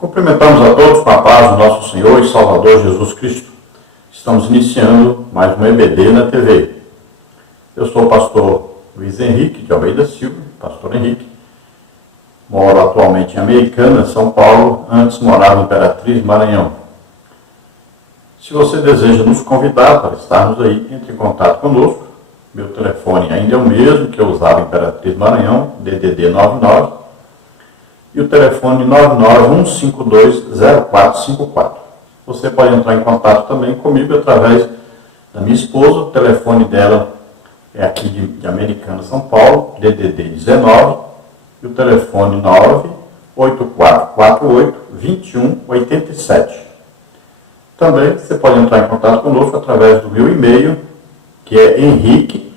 Cumprimentamos a todos com a paz do nosso Senhor e Salvador Jesus Cristo. Estamos iniciando mais um EBD na TV. Eu sou o pastor Luiz Henrique de Almeida Silva, pastor Henrique. Moro atualmente em Americana, São Paulo, antes morava em Imperatriz, Maranhão. Se você deseja nos convidar para estarmos aí, entre em contato conosco. Meu telefone ainda é o mesmo que eu usava em Imperatriz, Maranhão, DDD 99. E o telefone 991520454. Você pode entrar em contato também comigo através da minha esposa. O telefone dela é aqui de Americana, São Paulo, DDD 19. E o telefone 98448-2187. Também você pode entrar em contato conosco através do meu e-mail, que é Henrique,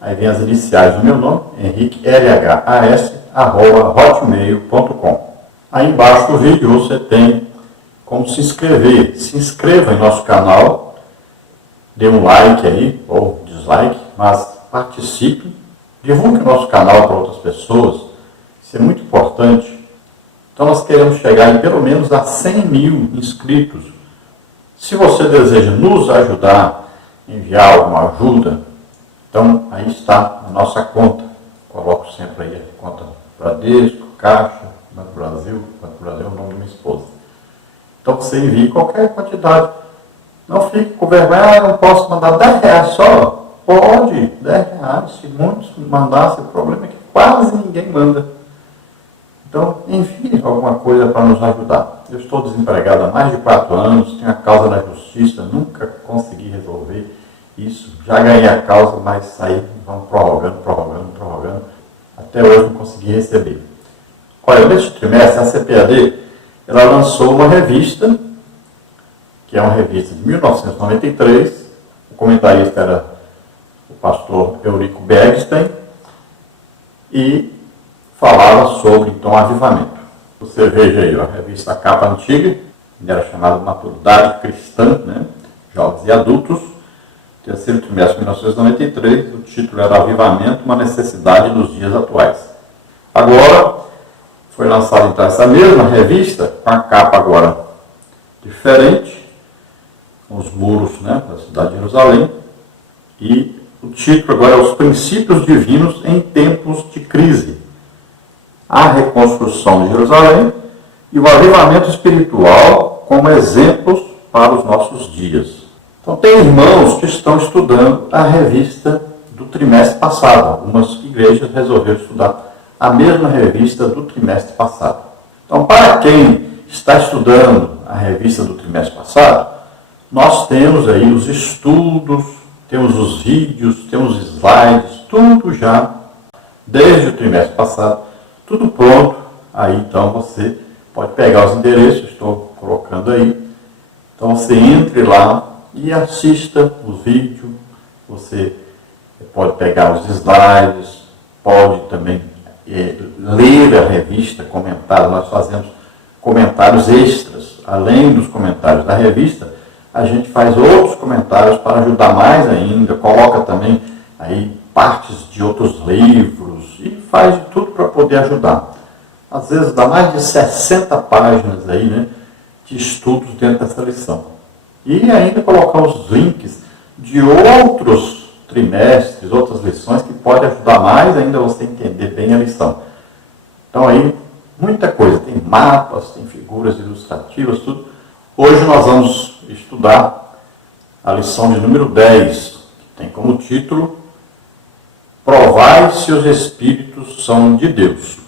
aí vem as iniciais do meu nome, henriquelhas@hotmail.com. Aí embaixo do vídeo você tem como se inscrever. Se inscreva em nosso canal, dê um like aí, ou dislike, mas participe, divulgue o nosso canal para outras pessoas, isso é muito importante. Então nós queremos chegar em pelo menos a 100 mil inscritos. Se você deseja nos ajudar, enviar alguma ajuda, então aí está a nossa conta. Coloco sempre aí a conta Bradesco, Caixa, Banco Brasil é o nome da minha esposa. Então você envie qualquer quantidade. Não fique com vergonha, não posso mandar R$10 só. Pode, R$10. Se muitos mandassem, o problema é que quase ninguém manda. Então envie alguma coisa para nos ajudar. Eu estou desempregado há mais de 4 anos, tenho a causa na justiça, nunca consegui resolver isso. Já ganhei a causa, mas saí, vamos prorrogando. Até hoje não consegui receber. Olha, neste trimestre, a CPAD, ela lançou uma revista, que é uma revista de 1993. O comentarista era o pastor Eurico Bergstein, e falava sobre, então, avivamento. Você veja aí, a revista, a capa antiga, que era chamada Maturidade Cristã, né? Jovens e Adultos, terceiro trimestre de 1993, o título era Avivamento, uma necessidade nos dias atuais. Agora, foi lançada então essa mesma revista, com a capa agora diferente, com os muros, né, da cidade de Jerusalém, e o título agora é Os Princípios Divinos em Tempos de Crise. A reconstrução de Jerusalém e o avivamento espiritual como exemplos para os nossos dias. Então, tem irmãos que estão estudando a revista do trimestre passado. Algumas igrejas resolveram estudar a mesma revista do trimestre passado. Então, para quem está estudando a revista do trimestre passado, nós temos aí os estudos, temos os vídeos, temos os slides, tudo já, desde o trimestre passado, tudo pronto. Aí, então, você pode pegar os endereços, estou colocando aí. Então, você entre lá e assista o vídeo. Você pode pegar os slides, pode também ler a revista, comentar. Nós fazemos comentários extras. Além dos comentários da revista, a gente faz outros comentários para ajudar mais ainda. Coloca também aí partes de outros livros e faz de tudo para poder ajudar. Às vezes dá mais de 60 páginas aí, né, de estudos dentro dessa lição. E ainda colocar os links de outros trimestres, outras lições que podem ajudar mais ainda você a entender bem a lição. Então aí, muita coisa. Tem mapas, tem figuras ilustrativas, tudo. Hoje nós vamos estudar a lição de número 10, que tem como título Provai se os Espíritos são de Deus.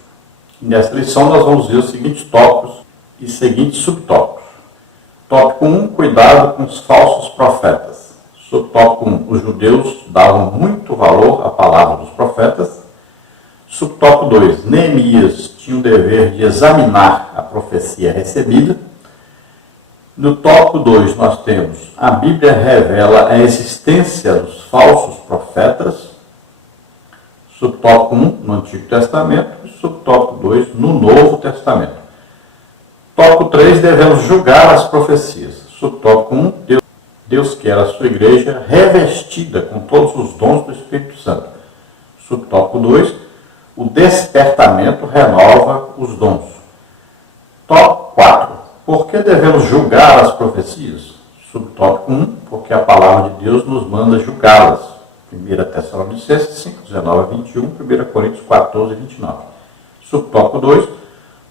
E nessa lição nós vamos ver os seguintes tópicos e seguintes subtópicos. Tópico 1, cuidado com os falsos profetas. Subtópico 1, os judeus davam muito valor à palavra dos profetas. Subtópico 2, Neemias tinha o dever de examinar a profecia recebida. No tópico 2, nós temos a Bíblia revela a existência dos falsos profetas. Subtópico 1, no Antigo Testamento. E subtópico 2, no Novo Testamento. Tópico 3, devemos julgar as profecias. Subtópico 1, Deus quer a sua igreja revestida com todos os dons do Espírito Santo. Subtópico 2, o despertamento renova os dons. Tópico 4, Por que devemos julgar as profecias? Subtópico 1, porque a palavra de Deus nos manda julgá-las. 1 Tessalonicenses 5, 19 a 21, 1 Coríntios 14, 29. Subtópico 2,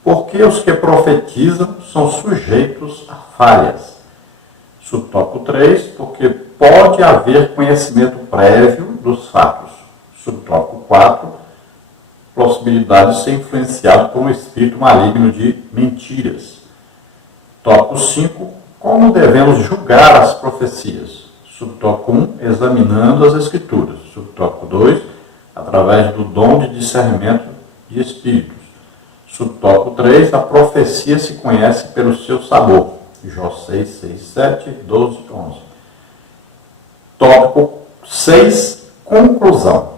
porque os que profetizam são sujeitos a falhas. Subtópico 3, porque pode haver conhecimento prévio dos fatos. Subtópico 4, possibilidade de ser influenciado por um espírito maligno de mentiras. Tópico 5, como devemos julgar as profecias? Subtópico 1, examinando as Escrituras. Subtópico 2, através do dom de discernimento de espíritos. Subtópico 3, a profecia se conhece pelo seu sabor. Jó 6, 6, 7, 12, 11. Tópico 6, conclusão.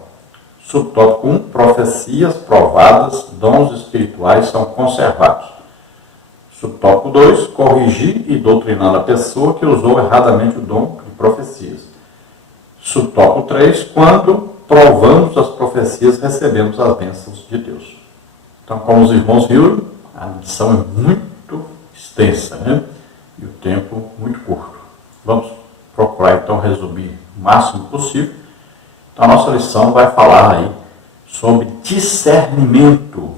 Subtópico 1, profecias provadas, dons espirituais são conservados. Subtópico 2, corrigir e doutrinar a pessoa que usou erradamente o dom de profecias. Subtópico 3, quando provamos as profecias, recebemos as bênçãos de Deus. Então, como os irmãos viram, a lição é muito extensa, né? E o tempo muito curto. Vamos procurar, então, resumir o máximo possível. Então, a nossa lição vai falar aí sobre discernimento,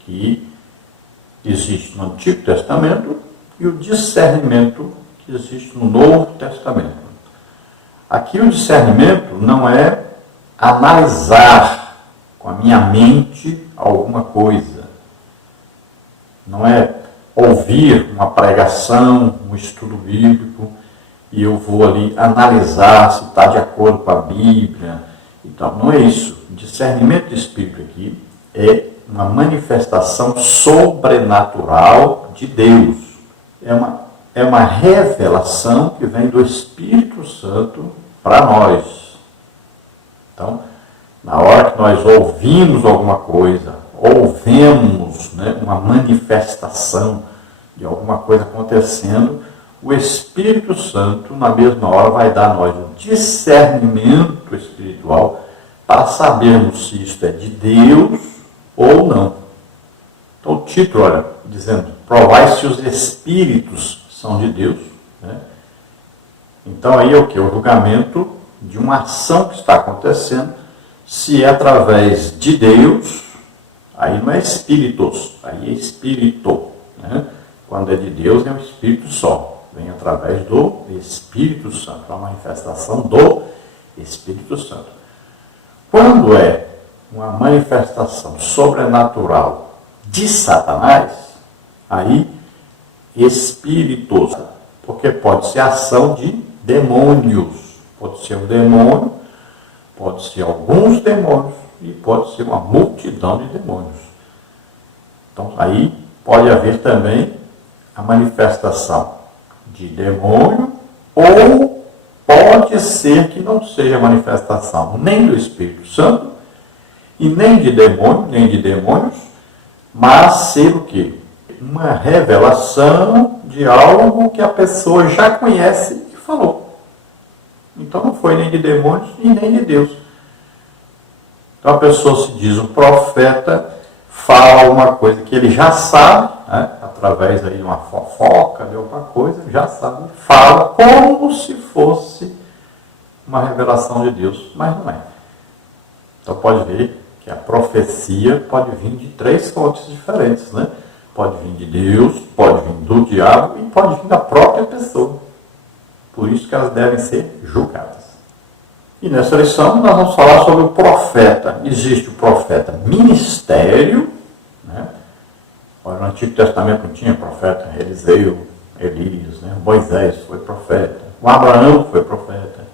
que existe no Antigo Testamento, e o discernimento que existe no Novo Testamento. Aqui o discernimento não é analisar com a minha mente alguma coisa. Não é ouvir uma pregação, um estudo bíblico, e eu vou ali analisar se está de acordo com a Bíblia. Então, não é isso. O discernimento de espírito aqui é uma manifestação sobrenatural de Deus. É uma revelação que vem do Espírito Santo para nós. Então, na hora que nós ouvimos alguma coisa, ou vemos, né, uma manifestação de alguma coisa acontecendo, o Espírito Santo, na mesma hora, vai dar a nós um discernimento espiritual para sabermos se isso é de Deus ou não. Então, o título, olha, dizendo, provai se os Espíritos são de Deus. Né? Então, aí é o que? O julgamento de uma ação que está acontecendo, se é através de Deus, aí não é espíritos, aí é espírito. Né? Quando é de Deus, é um espírito só. Vem através do Espírito Santo, a manifestação do Espírito Santo. Quando é uma manifestação sobrenatural de Satanás, aí espíritos, porque pode ser ação de demônios, pode ser um demônio, pode ser alguns demônios e pode ser uma multidão de demônios. Então aí pode haver também a manifestação de demônio, ou pode ser que não seja manifestação nem do Espírito Santo, e nem de demônio, nem de demônios, mas ser o quê? Uma revelação de algo que a pessoa já conhece e falou. Então não foi nem de demônios e nem de Deus. Então a pessoa se diz um profeta, fala alguma coisa que ele já sabe, né, através aí de uma fofoca, de alguma coisa, já sabe, fala como se fosse uma revelação de Deus, mas não é. Então pode ver que a profecia pode vir de 3 fontes diferentes, né? Pode vir de Deus, pode vir do diabo e pode vir da própria pessoa. Por isso que elas devem ser julgadas. E nessa lição nós vamos falar sobre o profeta. Existe o profeta ministério, né? Olha, no Antigo Testamento não tinha profeta, Eliseu, Elias, né? Moisés foi profeta, o Abraão foi profeta.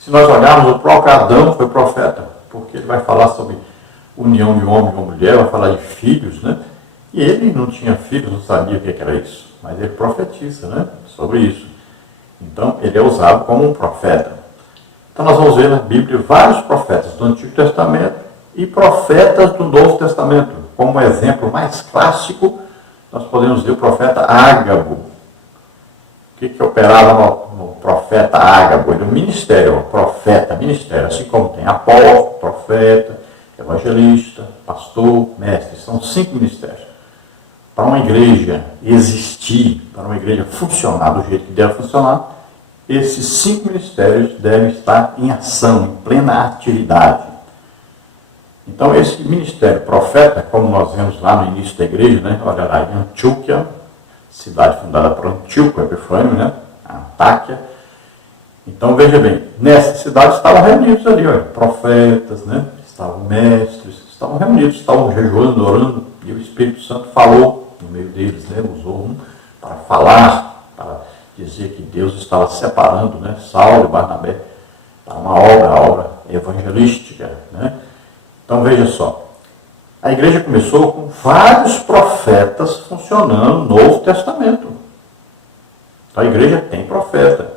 Se nós olharmos, o próprio Adão foi profeta, porque ele vai falar sobre união de homem com mulher, vai falar de filhos, né? E ele não tinha filhos, não sabia o que era isso, mas ele profetiza, né, sobre isso. Então, ele é usado como um profeta. Então, nós vamos ver na Bíblia vários profetas do Antigo Testamento e profetas do Novo Testamento. Como exemplo mais clássico, nós podemos ver o profeta Ágabo. O que operava no profeta Ágabo? Ele é um ministério, profeta, ministério, assim como tem apóstolo, profeta, evangelista, pastor, mestre. São 5 ministérios. para uma igreja existir, para uma igreja funcionar do jeito que deve funcionar, esses 5 ministérios devem estar em ação, em plena atividade. Então, esse ministério profeta, como nós vemos lá no início da igreja, né? Olha lá, em Antioquia, cidade fundada por Antíoco Epifânio, né? Antáquia. Então, veja bem, nessa cidade estavam reunidos ali, olha, profetas, né? Estavam mestres, estavam reunidos, estavam jejuando, orando, e o Espírito Santo falou no meio deles, né? Usou um para falar, para dizer que Deus estava separando, né? Saulo e Barnabé para uma obra, a obra evangelística, né? Então, veja só, a igreja começou com vários profetas funcionando no Novo Testamento. Então, a igreja tem profeta.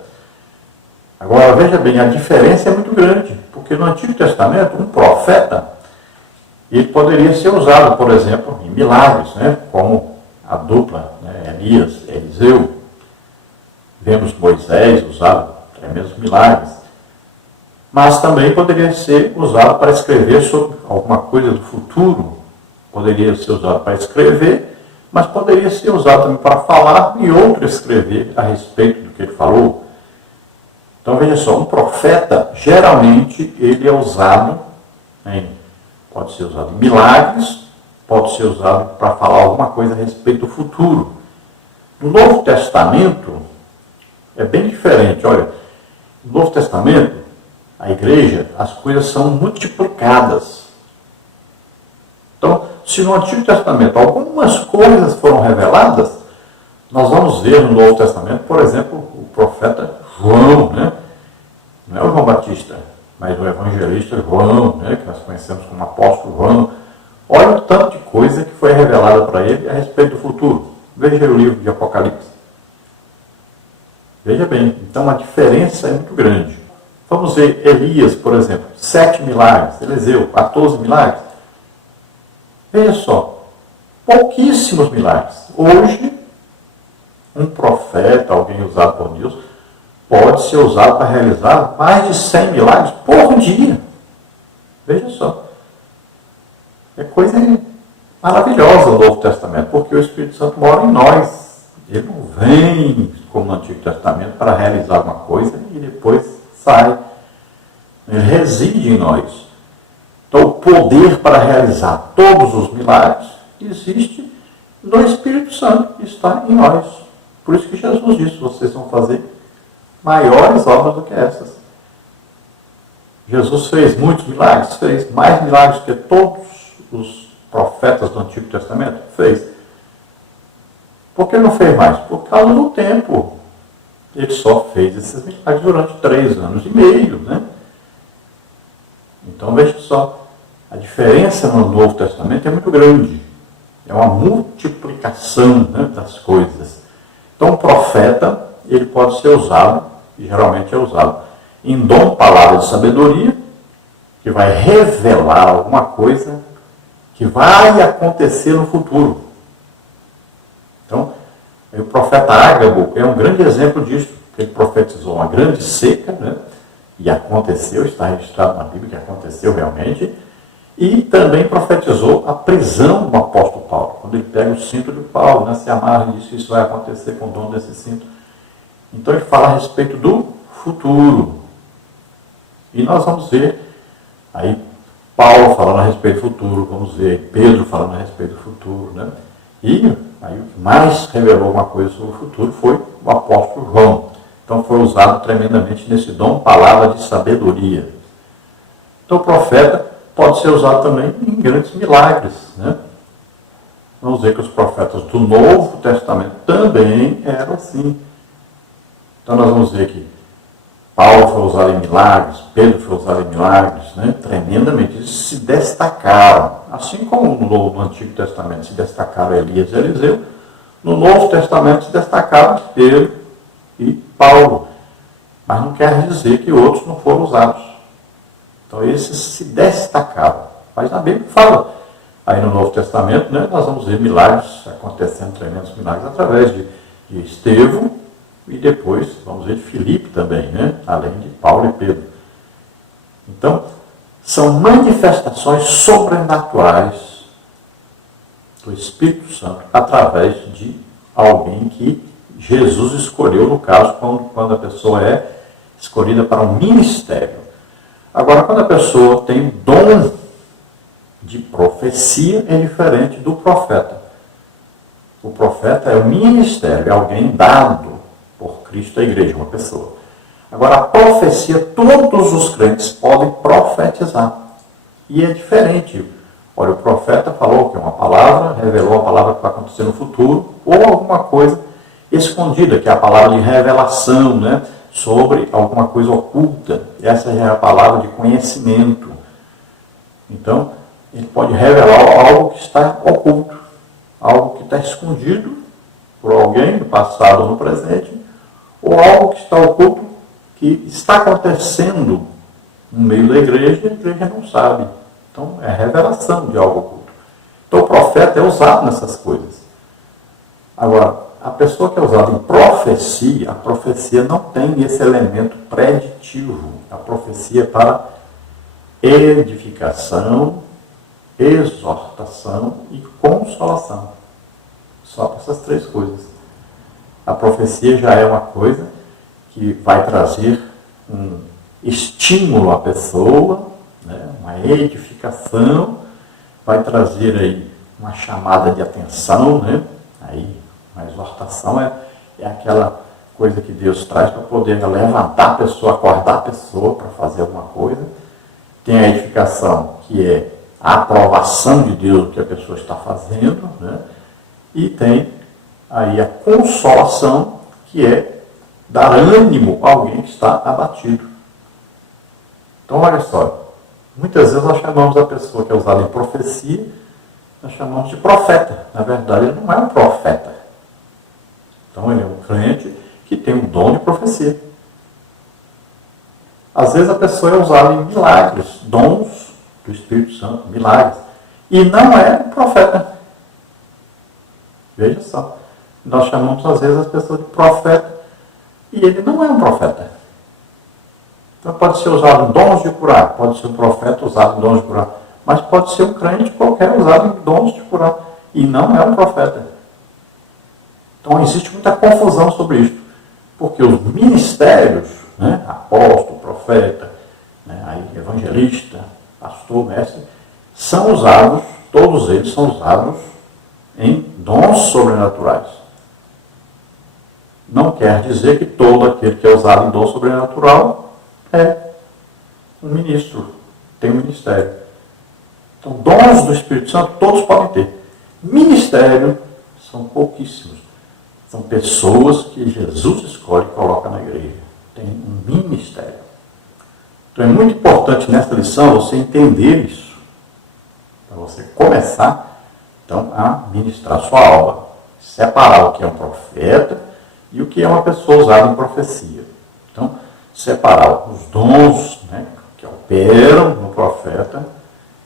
Agora, veja bem, a diferença é muito grande, porque no Antigo Testamento, um profeta, ele poderia ser usado, por exemplo, em milagres, né? Como a dupla, né? Elias e Eliseu. Vemos Moisés usado tremendos milagres. Mas também poderia ser usado para escrever sobre alguma coisa do futuro. Poderia ser usado para escrever, mas poderia ser usado também para falar e outro escrever a respeito do que ele falou. Então, veja só, um profeta, geralmente, ele é usado, pode ser usado em milagres, pode ser usado para falar alguma coisa a respeito do futuro. No Novo Testamento, é bem diferente. Olha, no Novo Testamento, a igreja, as coisas são multiplicadas. Então, se no Antigo Testamento algumas coisas foram reveladas, nós vamos ver no Novo Testamento, por exemplo, o profeta João, né? Não é o João Batista, mas o evangelista João, né? Que nós conhecemos como apóstolo João. Olha o tanto de coisa que foi revelada para ele a respeito do futuro. Veja o livro de Apocalipse. Veja bem, então a diferença é muito grande. Vamos ver Elias, por exemplo, 7 milagres, Eliseu, 14 milagres. Veja só, pouquíssimos milagres. Hoje, um profeta, alguém usado por Deus, pode ser usado para realizar mais de 100 milagres por dia. Veja só. É coisa maravilhosa o Novo Testamento, porque o Espírito Santo mora em nós. Ele não vem, como no Antigo Testamento, para realizar alguma coisa e depois sai. Ele reside em nós. Então, o poder para realizar todos os milagres existe no Espírito Santo, que está em nós. Por isso que Jesus disse, vocês vão fazer maiores obras do que essas. Jesus fez muitos milagres? Fez. Mais milagres que todos os profetas do Antigo Testamento? Fez. Por que não fez mais? Por causa do tempo. Ele só fez esses milagres durante 3 anos e meio, né? Então, veja só, a diferença no Novo Testamento é muito grande. É uma multiplicação, né, das coisas. Então, o profeta, ele pode ser usado, e geralmente é usado, em dom, palavra de sabedoria, que vai revelar alguma coisa que vai acontecer no futuro. Então, o profeta Ágabo é um grande exemplo disso. Ele profetizou uma grande seca, né? E aconteceu, está registrado na Bíblia que aconteceu realmente, e também profetizou a prisão do apóstolo Paulo, quando ele pega o cinto de Paulo, né, se amarra e diz que isso vai acontecer com o dono desse cinto. Então ele fala a respeito do futuro. E nós vamos ver aí Paulo falando a respeito do futuro, vamos ver Pedro falando a respeito do futuro, né? E aí o que mais revelou alguma coisa sobre o futuro foi o apóstolo João. Então foi usado tremendamente nesse dom, palavra de sabedoria. Então o profeta pode ser usado também em grandes milagres, né? Vamos ver que os profetas do Novo Testamento também eram assim. Então nós vamos ver que Paulo foi usado em milagres, Pedro foi usado em milagres, né? Tremendamente. Eles se destacaram, assim como no Antigo Testamento se destacaram Elias e Eliseu, no Novo Testamento se destacaram Pedro e Paulo, mas não quer dizer que outros não foram usados. Então esses se destacaram. Mas na Bíblia fala, aí no Novo Testamento, né, nós vamos ver milagres acontecendo, tremendos milagres, através de Estevão, e depois vamos ver de Filipe também, né, além de Paulo e Pedro. Então, são manifestações sobrenaturais do Espírito Santo através de alguém que Jesus escolheu, no caso, quando a pessoa é escolhida para um ministério. Agora, quando a pessoa tem dom de profecia, é diferente do profeta. O profeta é o ministério, é alguém dado por Cristo à igreja, uma pessoa. Agora, a profecia, todos os crentes podem profetizar. E é diferente. Olha, o profeta falou que uma palavra, revelou a palavra que vai acontecer no futuro, ou alguma coisa escondida, que é a palavra de revelação, né? Sobre alguma coisa oculta. Essa é a palavra de conhecimento. Então, ele pode revelar algo que está oculto, algo que está escondido por alguém no passado ou no presente, ou algo que está oculto, que está acontecendo no meio da igreja e a igreja não sabe. Então, é a revelação de algo oculto. Então, o profeta é usado nessas coisas. Agora, a pessoa que é usada em profecia, a profecia não tem esse elemento preditivo. A profecia é para edificação, exortação e consolação. Só para essas três coisas. A profecia já é uma coisa que vai trazer um estímulo à pessoa, né? Uma edificação, vai trazer aí uma chamada de atenção, né? Aí, uma exortação é aquela coisa que Deus traz para poder levantar a pessoa, acordar a pessoa para fazer alguma coisa. Tem a edificação, que é a aprovação de Deus do que a pessoa está fazendo, né? E tem aí a consolação, que é dar ânimo a alguém que está abatido. Então, olha só, muitas vezes nós chamamos a pessoa que é usada em profecia, nós chamamos de profeta. Na verdade, ele não é um profeta. Então, ele é um crente que tem um dom de profecia. Às vezes a pessoa é usada em milagres, dons do Espírito Santo, milagres, e não é um profeta. Veja só, nós chamamos às vezes as pessoas de profeta, e ele não é um profeta. Então pode ser usado em dons de curar, pode ser um profeta usado em dons de curar, mas pode ser um crente qualquer usado em dons de curar, e não é um profeta. Então existe muita confusão sobre isso, porque os ministérios, né, apóstolo, profeta, né, aí, evangelista, pastor, mestre, são usados, todos eles são usados em dons sobrenaturais. Não quer dizer que todo aquele que é usado em dom sobrenatural é um ministro, tem um ministério. Então, dons do Espírito Santo todos podem ter. Ministério são pouquíssimos. São pessoas que Jesus escolhe e coloca na igreja. Tem um ministério. Então é muito importante nessa lição você entender isso. Para você começar, então, a ministrar sua aula. Separar o que é um profeta e o que é uma pessoa usada em profecia. Então, separar os dons, né, que operam no profeta,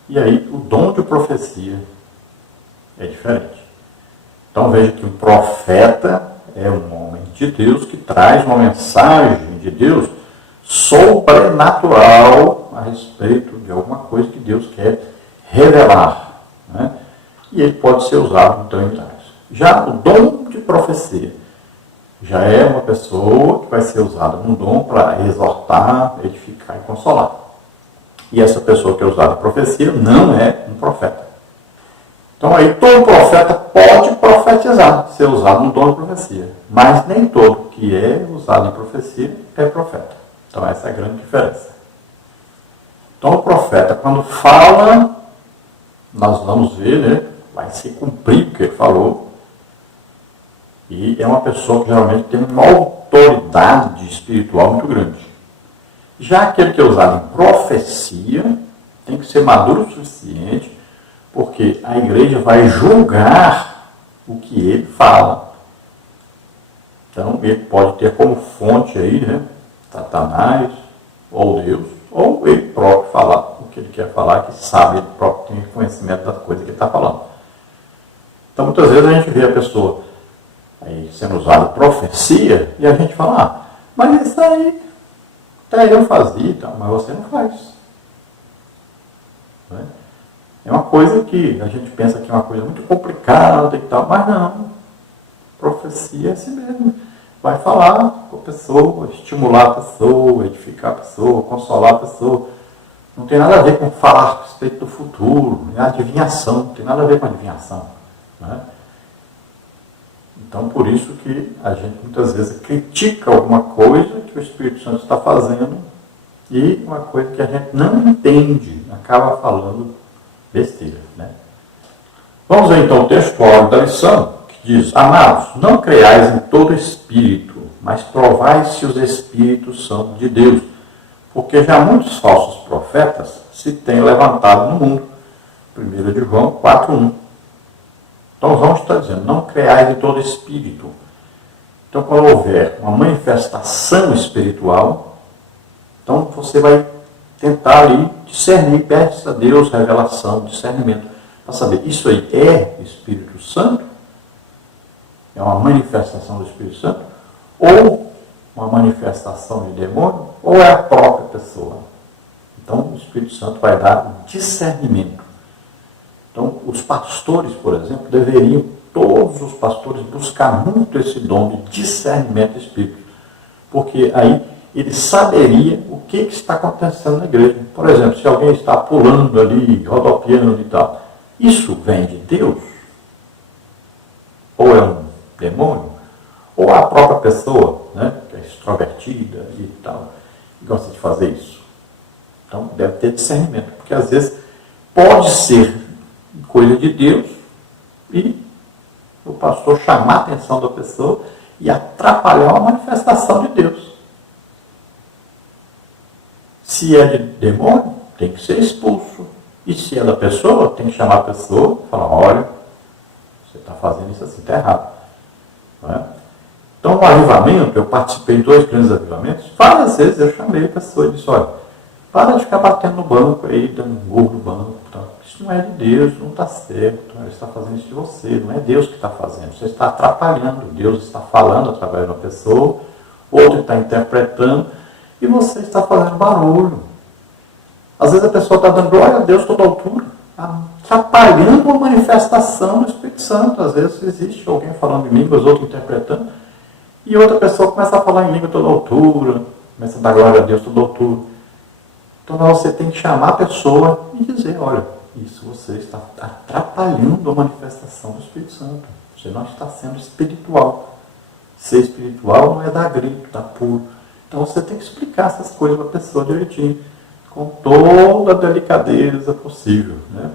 e aí o dom de profecia é diferente. Então veja que o profeta é um homem de Deus que traz uma mensagem de Deus sobrenatural a respeito de alguma coisa que Deus quer revelar, né? E ele pode ser usado então em milagres. Já o dom de profecia já é uma pessoa que vai ser usada no dom para exortar, edificar e consolar. E essa pessoa que é usada em profecia não é um profeta. Então aí todo profeta pode profetizar, ser usado no dom de profecia. Mas nem todo que é usado em profecia é profeta. Então essa é a grande diferença. Então o profeta, quando fala, nós vamos ver, né, vai se cumprir o que ele falou. E é uma pessoa que geralmente tem uma autoridade espiritual muito grande. Já aquele que é usado em profecia tem que ser maduro o suficiente, porque a igreja vai julgar o que ele fala. Então, ele pode ter como fonte aí, né, Satanás, ou Deus, ou ele próprio falar o que ele quer falar, que sabe, ele próprio tem conhecimento das coisas que ele está falando. Então, muitas vezes a gente vê a pessoa aí sendo usada em profecia, e a gente fala, mas isso aí, até eu fazia, então, mas você não faz. Né? É uma coisa que a gente pensa que é uma coisa muito complicada e tal, mas não. Profecia é assim mesmo. Vai falar com a pessoa, estimular a pessoa, edificar a pessoa, consolar a pessoa. Não tem nada a ver com falar a respeito do futuro, nem adivinhação, não tem nada a ver com adivinhação. Né? Então, por isso que a gente muitas vezes critica alguma coisa que o Espírito Santo está fazendo e uma coisa que a gente não entende, acaba falando besteira. Né? Vamos ver então o texto áureo da lição, que diz: Amados, não creiais em todo espírito, mas provai se os espíritos são de Deus, porque já muitos falsos profetas se têm levantado no mundo. 1 de João 4:1. Então João está dizendo, não creiais em todo espírito. Então quando houver uma manifestação espiritual, então você vai tentar ali discernir, peça a Deus revelação, discernimento, para saber, isso aí é Espírito Santo? É uma manifestação do Espírito Santo? Ou uma manifestação de demônio? Ou é a própria pessoa? Então o Espírito Santo vai dar um discernimento. Então, os pastores, por exemplo, deveriam, todos os pastores, buscar muito esse dom de discernimento de espírito. Porque aí ele saberia o que está acontecendo na igreja. Por exemplo, se alguém está pulando ali, rodopiando e tal, isso vem de Deus? Ou é um demônio? Ou a própria pessoa, né, que é extrovertida e tal, e gosta de fazer isso? Então, deve ter discernimento. Porque às vezes pode ser coisa de Deus e o pastor chamar a atenção da pessoa e atrapalhar a manifestação de Deus. Se é de demônio, tem que ser expulso. E se é da pessoa, tem que chamar a pessoa e falar, olha, você está fazendo isso assim, está errado. Não é? Então, no avivamento, eu participei de 2 grandes avivamentos, várias vezes eu chamei a pessoa e disse, olha, para de ficar batendo no banco aí, dando gorro no banco. Tá? Isso não é de Deus, não está certo. Ele está fazendo isso de você, não é Deus que está fazendo. Você está atrapalhando. Deus está falando através de uma pessoa, outro está interpretando, e você está fazendo barulho. Às vezes a pessoa está dando glória a Deus toda altura, atrapalhando a manifestação do Espírito Santo. Às vezes existe alguém falando em línguas, outro interpretando, e outra pessoa começa a falar em língua toda altura, começa a dar glória a Deus toda altura. Então você tem que chamar a pessoa e dizer, olha, isso você está atrapalhando a manifestação do Espírito Santo. Você não está sendo espiritual. Ser espiritual não é dar grito, dar pulo. Então você tem que explicar essas coisas para a pessoa direitinho, com toda a delicadeza possível. Né?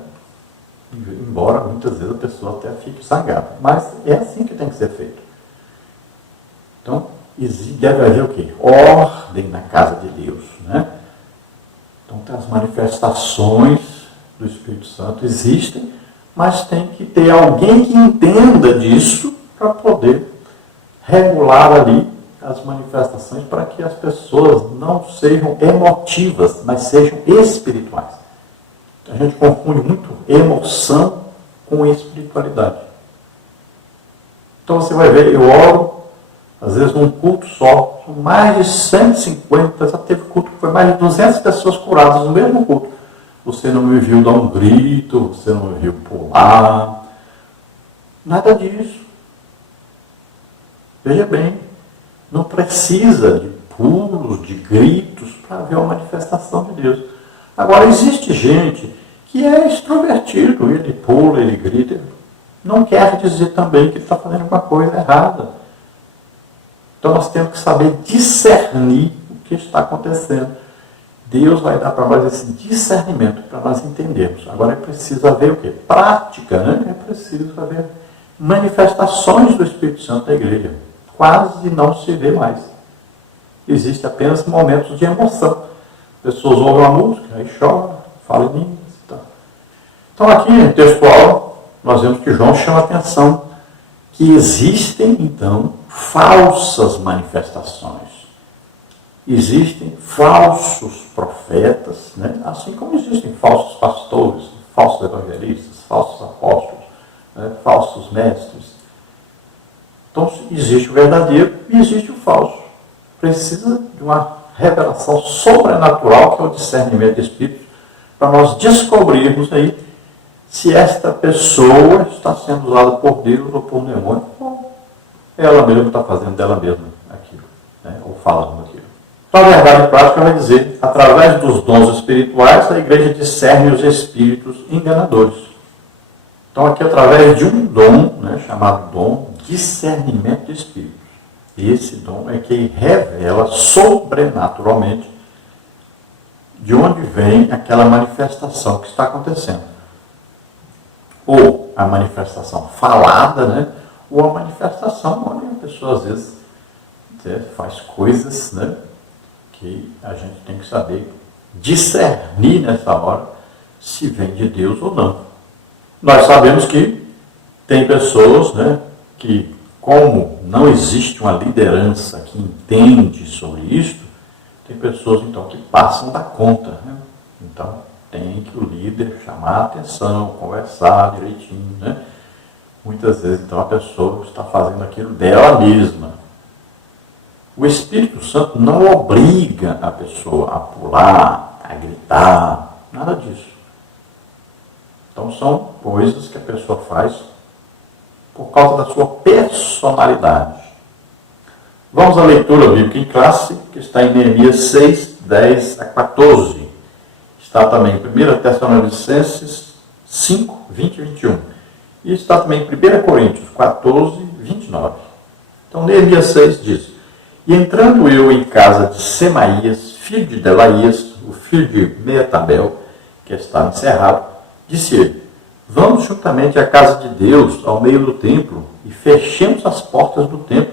Embora muitas vezes a pessoa até fique zangada. Mas é assim que tem que ser feito. Então, deve haver o quê? Ordem na casa de Deus. Né? Então, as manifestações do Espírito Santo existem, mas tem que ter alguém que entenda disso para poder regular ali as manifestações para que as pessoas não sejam emotivas, mas sejam espirituais. A gente confunde muito emoção com espiritualidade. Então você vai ver, eu oro, às vezes num culto só, são mais de 150, já teve culto que foi mais de 200 pessoas curadas no mesmo culto. Você não me viu dar um grito, você não me viu pular, nada disso. Veja bem, não precisa de pulos, de gritos para ver uma manifestação de Deus. Agora, existe gente que é extrovertido, ele pula, ele grita, não quer dizer também que ele está fazendo uma coisa errada. Então nós temos que saber discernir o que está acontecendo. Deus vai dar para nós esse discernimento, para nós entendermos. Agora é preciso haver o quê? Prática, né? É preciso haver manifestações do Espírito Santo da igreja. Quase não se vê mais. Existe apenas momentos de emoção. Pessoas ouvem uma música, aí choram, falam em línguas e tal. Então aqui, no textual, nós vemos que João chama a atenção que existem, então, falsas manifestações. Existem falsos profetas, né? Assim como existem falsos pastores, falsos evangelistas, falsos apóstolos, né? Falsos mestres. Então, existe o verdadeiro e existe o falso. Precisa de uma revelação sobrenatural, que é o discernimento de espírito, para nós descobrirmos aí se esta pessoa está sendo usada por Deus ou por um demônio, ou ela mesma está fazendo dela mesma aquilo, né? Ou falando aquilo. Então, a verdade prática vai dizer, através dos dons espirituais, a igreja discerne os espíritos enganadores. Então, aqui, através de um dom, né, chamado dom, discernimento de espíritos. Esse dom é que revela sobrenaturalmente de onde vem aquela manifestação que está acontecendo. Ou a manifestação falada, né, ou a manifestação onde a pessoa, às vezes, faz coisas, né, que a gente tem que saber discernir nessa hora se vem de Deus ou não. Nós sabemos que tem pessoas, né, que, como não existe uma liderança que entende sobre isto, tem pessoas então que passam da conta, né? Então tem que o líder chamar a atenção, conversar direitinho, né? Muitas vezes então a pessoa está fazendo aquilo dela mesma. O Espírito Santo não obriga a pessoa a pular, a gritar, nada disso. Então são coisas que a pessoa faz por causa da sua personalidade. Vamos à leitura bíblica em classe, que está em Neemias 6, 10 a 14. Está também em 1 Tessalonicenses 5, 20 e 21. E está também em 1 Coríntios 14, 29. Então, Neemias 6 diz: E entrando eu em casa de Semaías, filho de Delaías, o filho de Meetabel, que estava encerrado, disse ele: Vamos juntamente à casa de Deus, ao meio do templo, e fechemos as portas do templo,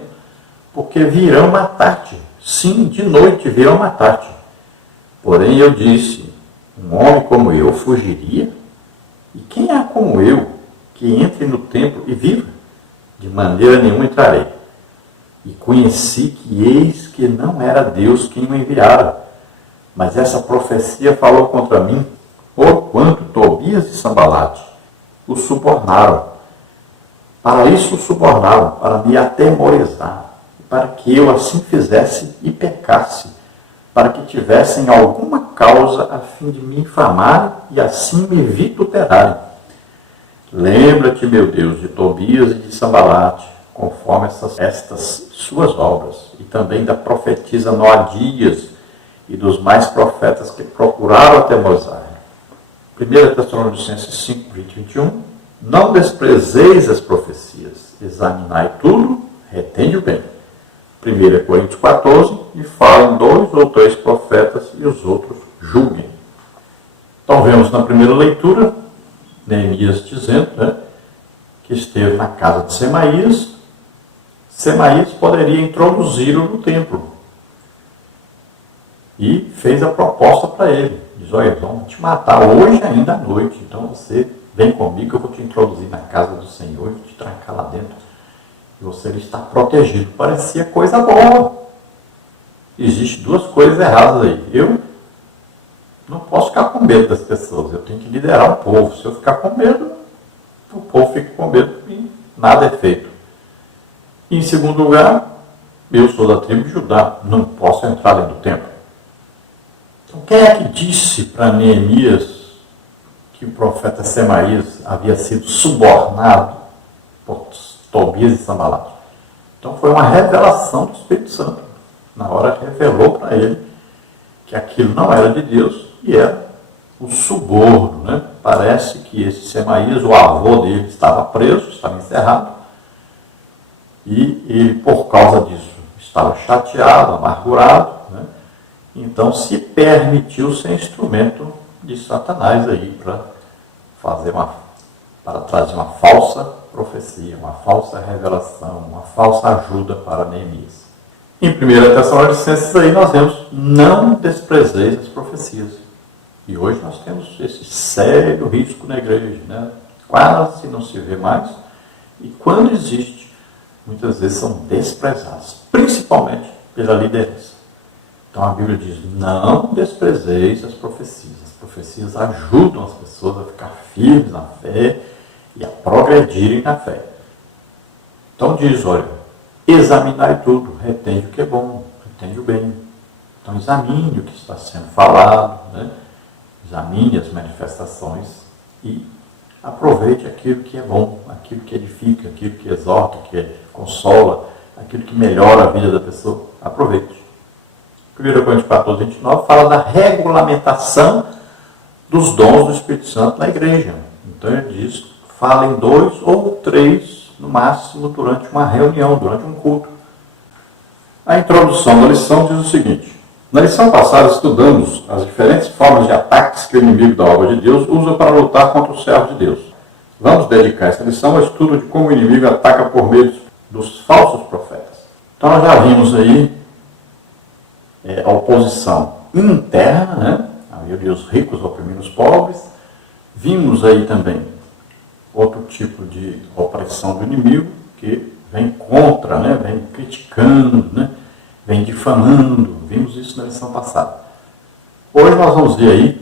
porque virão matar-te. Sim, de noite virão matar-te. Porém eu disse: Um homem como eu fugiria? E quem há como eu que entre no templo e viva? De maneira nenhuma entrarei. E conheci que eis que não era Deus quem o enviara, mas essa profecia falou contra mim, porquanto Tobias e Sambalate o subornaram. Para isso o subornaram, para me atemorizar, para que eu assim fizesse e pecasse, para que tivessem alguma causa a fim de me infamarem e assim me vituperarem. Lembra-te, meu Deus, de Tobias e de Sambalate, conforme estas suas obras, e também da profetisa Noadias e dos mais profetas que procuraram atemorizar. 1 Tessalonicenses 5, 20 e 21. Não desprezeis as profecias, examinai tudo, retende o bem. 1 Coríntios 14, e falem 2 ou 3 profetas e os outros julguem. Então vemos na primeira leitura, Neemias dizendo, né, que esteve na casa de Semaías. Semaías poderia introduzi-lo no templo. E fez a proposta para ele. Diz: olha, vamos te matar hoje ainda à noite. Então você vem comigo que eu vou te introduzir na casa do Senhor, vou te trancar lá dentro. E você está protegido. Parecia coisa boa. Existem duas coisas erradas aí. Eu não posso ficar com medo das pessoas. Eu tenho que liderar o povo. Se eu ficar com medo, o povo fica com medo e nada é feito. E, em segundo lugar, eu sou da tribo de Judá. Não posso entrar dentro do templo. Então, quem é que disse para Neemias que o profeta Semaías havia sido subornado por Tobias e Sambalate? Então foi uma revelação do Espírito Santo. Na hora revelou para ele que aquilo não era de Deus e era o suborno, né? Parece que esse Semaías, o avô dele, estava preso, estava encerrado, e ele, por causa disso, estava chateado, amargurado, né? Então se permitiu ser instrumento de Satanás aí para trazer uma falsa profecia, uma falsa revelação, uma falsa ajuda para Neemias. Em 1 Tessalonicenses aí nós vemos: não desprezeis as profecias. E hoje nós temos esse sério risco na igreja, né? Quase não se vê mais, e quando existe, muitas vezes são desprezadas, principalmente pela liderança. Então a Bíblia diz: não desprezeis as profecias. As profecias ajudam as pessoas a ficar firmes na fé e a progredirem na fé. Então diz: olha, examinai tudo, retende o que é bom, retende o bem. Então examine o que está sendo falado, né? Examine as manifestações e Aproveite aquilo que é bom, aquilo que edifica, aquilo que exorta, que consola, aquilo que melhora a vida da pessoa. Aproveite. 1 Coríntios 14, 29 fala da regulamentação dos dons do Espírito Santo na igreja. Então ele diz, fala em 2 ou 3, no máximo, durante uma reunião, durante um culto. A introdução da lição diz o seguinte: na lição passada estudamos as diferentes formas de ataques que o inimigo da obra de Deus usa para lutar contra o servo de Deus. Vamos dedicar essa lição ao estudo de como o inimigo ataca por meio dos falsos profetas. Então nós já vimos aí a oposição interna, né? Havia os ricos oprimindo os pobres. Vimos aí também outro tipo de opressão do inimigo, que vem contra, né? Vem criticando, né? Vem difamando. Vimos isso na lição passada. Hoje nós vamos ver aí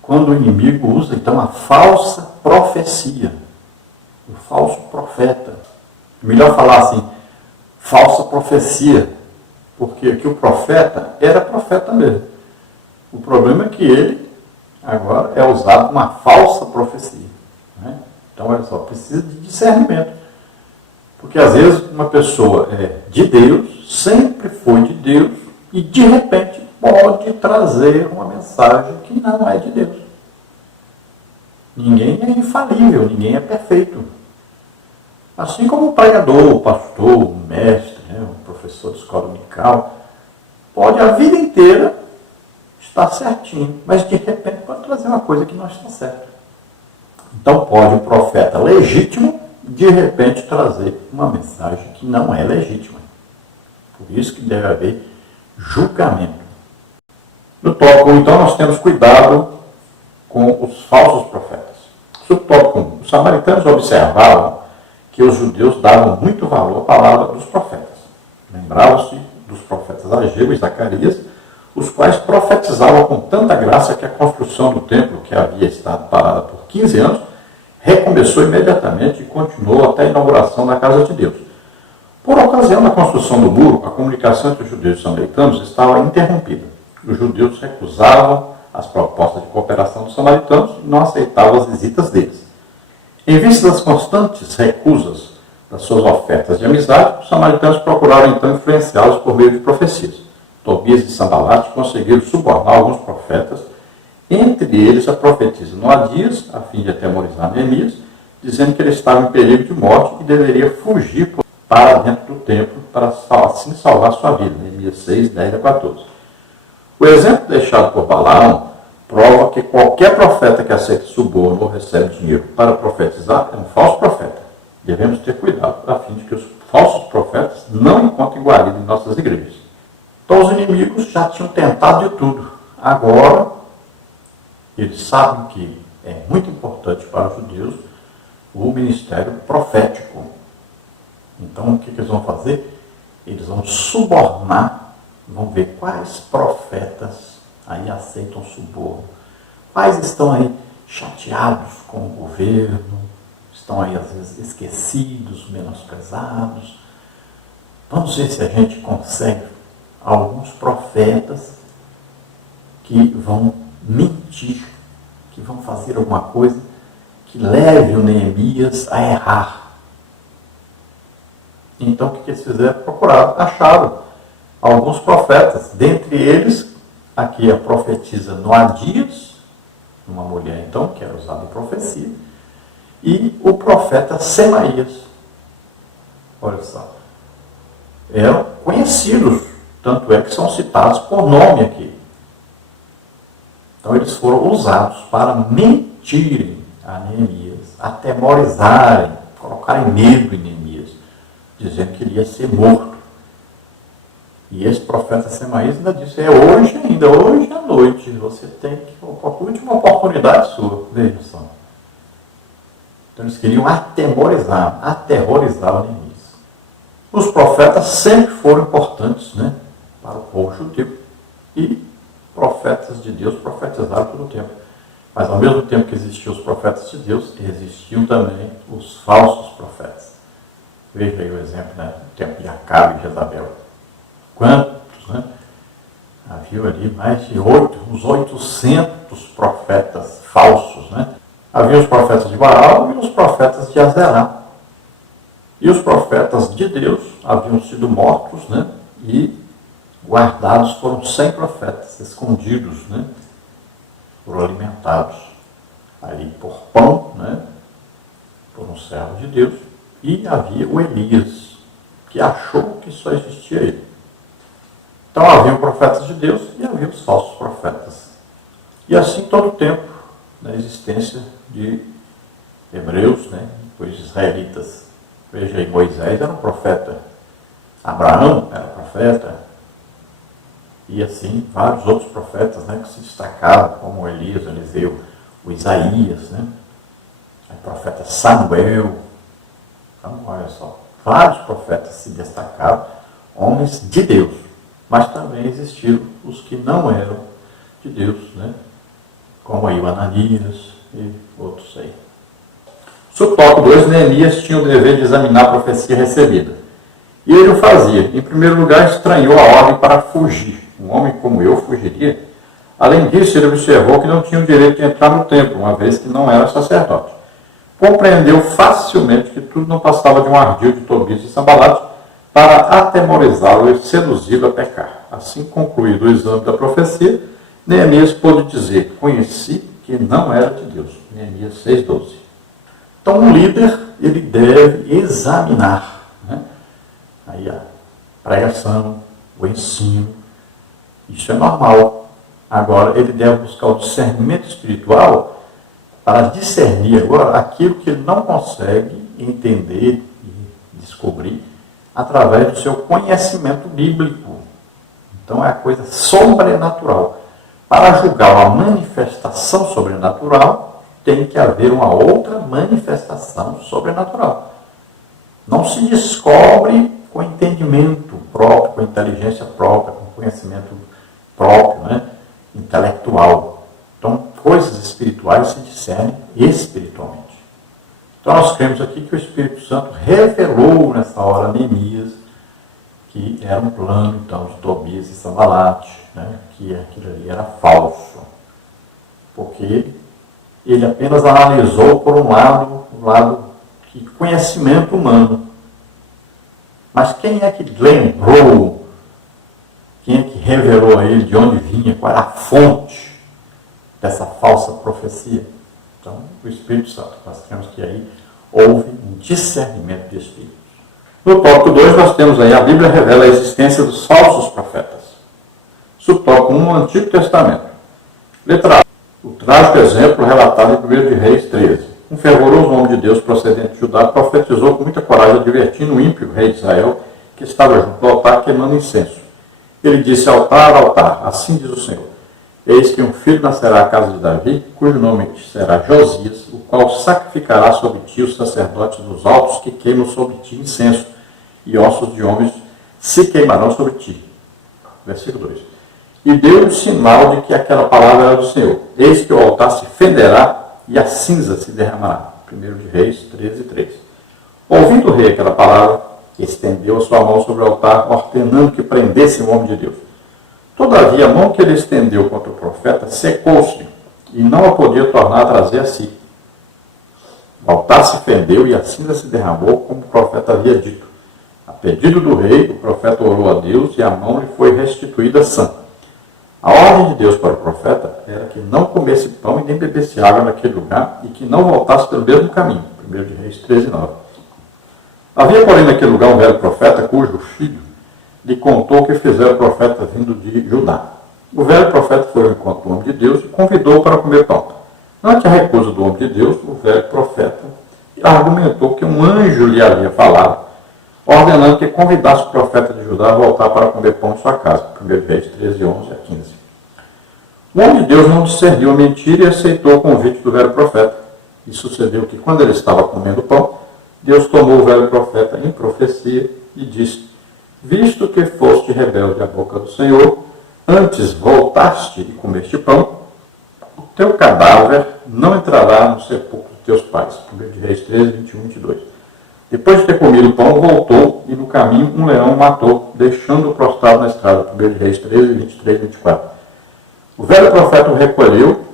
quando o inimigo usa então a falsa profecia, o falso profeta. Melhor falar assim, falsa profecia, porque aqui o profeta era profeta mesmo. O problema é que ele agora é usado uma falsa profecia, né? Então, olha só, precisa de discernimento. Porque às vezes uma pessoa é de Deus, sempre foi de Deus, e de repente pode trazer uma mensagem que não é de Deus. Ninguém é infalível, ninguém é perfeito. Assim como o pregador, o pastor, o mestre, né, o professor de escola dominical, pode a vida inteira estar certinho, mas de repente pode trazer uma coisa que não está certa. Então pode um profeta legítimo, de repente, trazer uma mensagem que não é legítima. Por isso que deve haver julgamento. No tópico 1, então, nós temos cuidado com os falsos profetas. Subtópico 1. Os samaritanos observavam que os judeus davam muito valor à palavra dos profetas. Lembravam-se dos profetas Ageu e Zacarias, os quais profetizavam com tanta graça que a construção do templo, que havia estado parada por 15 anos, recomeçou imediatamente e continuou até a inauguração da casa de Deus. Por ocasião da construção do muro, a comunicação entre os judeus e os samaritanos estava interrompida. Os judeus recusavam as propostas de cooperação dos samaritanos e não aceitavam as visitas deles. Em vista das constantes recusas das suas ofertas de amizade, os samaritanos procuraram então influenciá-los por meio de profecias. Tobias e Sambalate conseguiram subornar alguns profetas, entre eles a profetisa Noadias, a fim de atemorizar Neemias, dizendo que ele estava em perigo de morte e deveria fugir para dentro do templo para assim salvar sua vida. Neemias 6, 10 a 14. O exemplo deixado por Balaão prova que qualquer profeta que aceita suborno ou recebe dinheiro para profetizar é um falso profeta. Devemos ter cuidado a fim de que os falsos profetas não encontrem guarida em nossas igrejas. Então os inimigos já tinham tentado de tudo. Agora, eles sabem que é muito importante para os judeus o ministério profético. Então, o que eles vão fazer? Eles vão subornar, vão ver quais profetas aí aceitam suborno, quais estão aí chateados com o governo, estão aí às vezes esquecidos, menosprezados. Vamos ver se a gente consegue alguns profetas que vão mentir, que vão fazer alguma coisa que leve o Neemias a errar. Então, o que eles fizeram? Procuraram, acharam alguns profetas, dentre eles, aqui a profetisa Noadias, uma mulher, então, que era usada em profecia, e o profeta Semaías. Olha só. Eram conhecidos, tanto é que são citados por nome aqui. Então, eles foram usados para mentirem a Neemias, atemorizarem, colocarem medo em Neemias, dizendo que ele ia ser morto. E esse profeta Semaías ainda disse, hoje ainda, hoje à noite, você tem que, a última oportunidade sua, veja só. Então eles queriam atemorizar o Neemias. Os profetas sempre foram importantes, né, para o povo judeu. E profetas de Deus profetizaram todo o tempo. Mas ao mesmo tempo que existiam os profetas de Deus, existiam também os falsos profetas. Veja aí o exemplo, né, do tempo de Acabe e Jezabel. Quantos, né? Havia ali mais de uns 800 profetas falsos, né? Havia os profetas de Baal e os profetas de Azerá. E os profetas de Deus haviam sido mortos, né? E guardados foram 100 profetas, escondidos, né? Foram alimentados ali por pão, né? Por um servo de Deus. E havia o Elias, que achou que só existia ele. Então havia profetas de Deus e havia os falsos profetas. E assim todo o tempo, na existência de hebreus, né? Depois israelitas. Veja aí, Moisés era um profeta, Abraão era profeta, e assim vários outros profetas, né, que se destacaram, como Elias, Eliseu, o Isaías, né, o profeta Samuel. Então, olha só, vários profetas se destacaram, homens de Deus, mas também existiram os que não eram de Deus, né, como aí o Ananias e outros aí. Subtópico 2, Neemias tinha o dever de examinar a profecia recebida. E ele o fazia. Em primeiro lugar, estranhou a ordem para fugir. Um homem como eu fugiria. Além disso, ele observou que não tinha o direito de entrar no templo, uma vez que não era sacerdote. Compreendeu facilmente que tudo não passava de um ardil de Tobias e Sanbalate para atemorizá-lo e seduzi-lo a pecar. Assim, concluído o exame da profecia, Neemias pôde dizer: conheci que não era de Deus. Neemias 6,12. Então, um líder, ele deve examinar, né, aí a pregação, o ensino. Isso é normal. Agora, ele deve buscar o discernimento espiritual para discernir agora aquilo que ele não consegue entender e descobrir através do seu conhecimento bíblico. Então, é a coisa sobrenatural. Para julgar uma manifestação sobrenatural, tem que haver uma outra manifestação sobrenatural. Não se descobre com entendimento próprio, com inteligência própria, com conhecimento próprio, né? Intelectual. Então, coisas espirituais se discernem espiritualmente. Então, nós cremos aqui que o Espírito Santo revelou nessa hora a Neemias que era um plano, então, de Tobias e Sanbalate, né? Que aquilo ali era falso. Porque ele apenas analisou por um lado de conhecimento humano. Mas quem é que lembrou? Quem é que revelou a ele de onde vinha? Qual era a fonte dessa falsa profecia? Então, o Espírito Santo. Nós temos que aí houve um discernimento de Espírito. No tópico 2, nós temos aí, a Bíblia revela a existência dos falsos profetas. Subtópico 1, o Antigo Testamento. Letra A. O trágico exemplo relatado em 1 de Reis 13. Um fervoroso homem de Deus procedente de Judá profetizou com muita coragem, advertindo o ímpio rei de Israel, que estava junto ao altar queimando incenso. Ele disse: altar, altar, assim diz o Senhor. Eis que um filho nascerá à casa de Davi, cujo nome será Josias, o qual sacrificará sobre ti os sacerdotes dos altos que queimam sobre ti incenso, e ossos de homens se queimarão sobre ti. Versículo 2. E deu um sinal de que aquela palavra era do Senhor. Eis que o altar se fenderá e a cinza se derramará. 1 de Reis 13:3. Ouvindo o rei aquela palavra, estendeu a sua mão sobre o altar, ordenando que prendesse o homem de Deus. Todavia, a mão que ele estendeu contra o profeta secou-se, e não a podia tornar a trazer a si. O altar se fendeu e a cinza se derramou, como o profeta havia dito. A pedido do rei, o profeta orou a Deus e a mão lhe foi restituída sã. A ordem de Deus para o profeta era que não comesse pão e nem bebesse água naquele lugar e que não voltasse pelo mesmo caminho. 1 de Reis 13:9. Havia, porém, naquele lugar um velho profeta, cujo filho lhe contou o que fizera o profeta vindo de Judá. O velho profeta foi ao encontro do homem de Deus e convidou-o para comer pão. Ante a recusa do homem de Deus, o velho profeta argumentou que um anjo lhe havia falado, ordenando que convidasse o profeta de Judá a voltar para comer pão em sua casa. 1 Reis 13:11-15. O homem de Deus não discerniu a mentira e aceitou o convite do velho profeta. E sucedeu que, quando ele estava comendo pão, Deus tomou o velho profeta em profecia e disse: visto que foste rebelde à boca do Senhor, antes voltaste e comeste pão, o teu cadáver não entrará no sepulcro de teus pais. 1 Reis 13:21-22. Depois de ter comido o pão, voltou e no caminho um leão o matou, deixando-o prostrado na estrada. 1 Reis 13:23-24. O velho profeta o recolheu,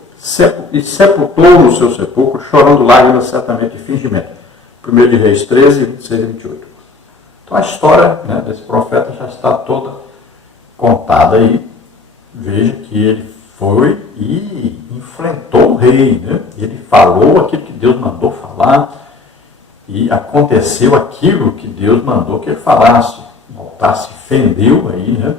e sepultou no seu sepulcro, chorando lágrimas certamente de fingimento. 1 de Reis 13, 26 e 28. Então a história, né, desse profeta já está toda contada aí. Veja que ele foi e enfrentou o rei, né? Ele falou aquilo que Deus mandou falar e aconteceu aquilo que Deus mandou que ele falasse. O altar se fendeu aí, né?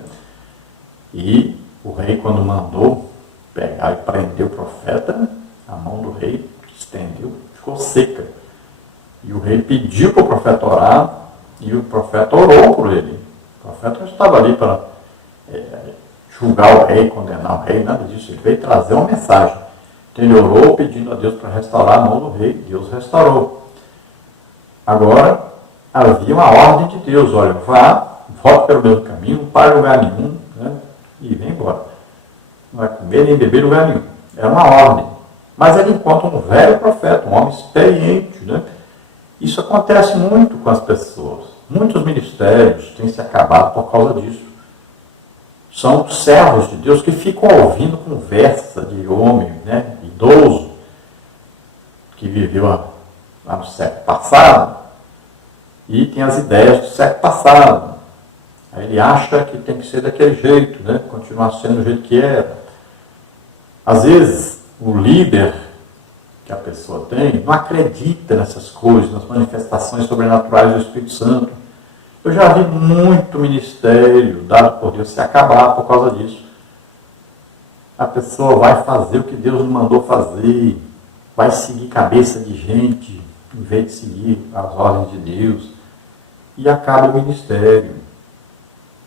E o rei, quando mandou pegar e prender o profeta, a mão do rei estendeu, ficou seca. E o rei pediu para o profeta orar e o profeta orou por ele. O profeta não estava ali para julgar o rei, condenar o rei, nada disso. Ele veio trazer uma mensagem. Então ele orou pedindo a Deus para restaurar a mão do rei. Deus restaurou. Agora, havia uma ordem de Deus. Olha, vá, volte pelo mesmo caminho, não pare em lugar nenhum, né, e vem embora. Não vai comer nem beber em lugar nenhum. Era uma ordem. Mas ele encontra um velho profeta, um homem experiente, né? Isso acontece muito com as pessoas. Muitos ministérios têm se acabado por causa disso. São servos de Deus que ficam ouvindo conversa de homem, né, idoso, que viveu lá no século passado, e tem as ideias do século passado. Aí ele acha que tem que ser daquele jeito, né, continuar sendo do jeito que era. Às vezes, o líder que a pessoa tem não acredita nessas coisas, nas manifestações sobrenaturais do Espírito Santo. Eu já vi muito ministério dado por Deus se acabar por causa disso. A pessoa vai fazer o que Deus não mandou fazer, vai seguir cabeça de gente, em vez de seguir as ordens de Deus, e acaba o ministério.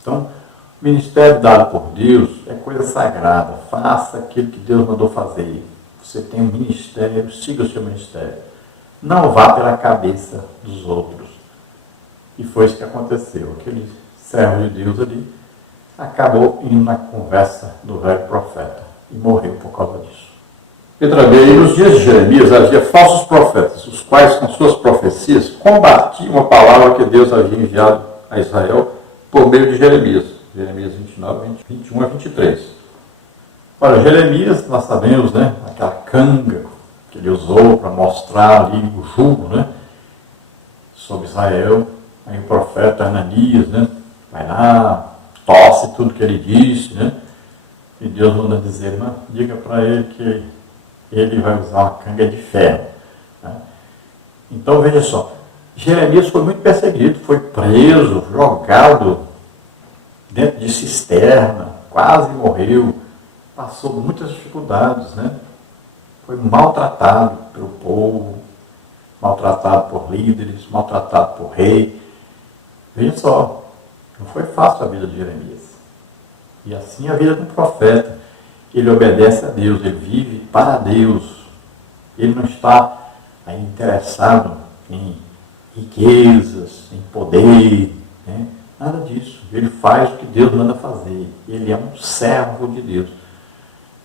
Então, o ministério dado por Deus é coisa sagrada. Faça aquilo que Deus mandou fazer. Você tem um ministério, siga o seu ministério. Não vá pela cabeça dos outros. E foi isso que aconteceu. Aquele servo de Deus ali acabou indo na conversa do velho profeta e morreu por causa disso. Letra B. E nos dias de Jeremias havia falsos profetas, os quais com suas profecias combatiam a palavra que Deus havia enviado a Israel por meio de Jeremias. Jeremias 29, 21 a 23. Olha, Jeremias, nós sabemos, né, aquela canga que ele usou para mostrar ali o jugo, né, sobre Israel. Aí o profeta Ananias, né, vai lá, tosse tudo que ele disse, né, e Deus manda dizer, né, diga para ele que ele vai usar uma canga de ferro. Né. Então veja só, Jeremias foi muito perseguido, foi preso, jogado dentro de cisterna, quase morreu, passou muitas dificuldades, né, foi maltratado pelo povo, maltratado por líderes, maltratado por rei. Veja só, não foi fácil a vida de Jeremias. E assim a vida do profeta. Ele obedece a Deus, ele vive para Deus. Ele não está aí interessado em riquezas, em poder, né? Nada disso. Ele faz o que Deus manda fazer. Ele é um servo de Deus.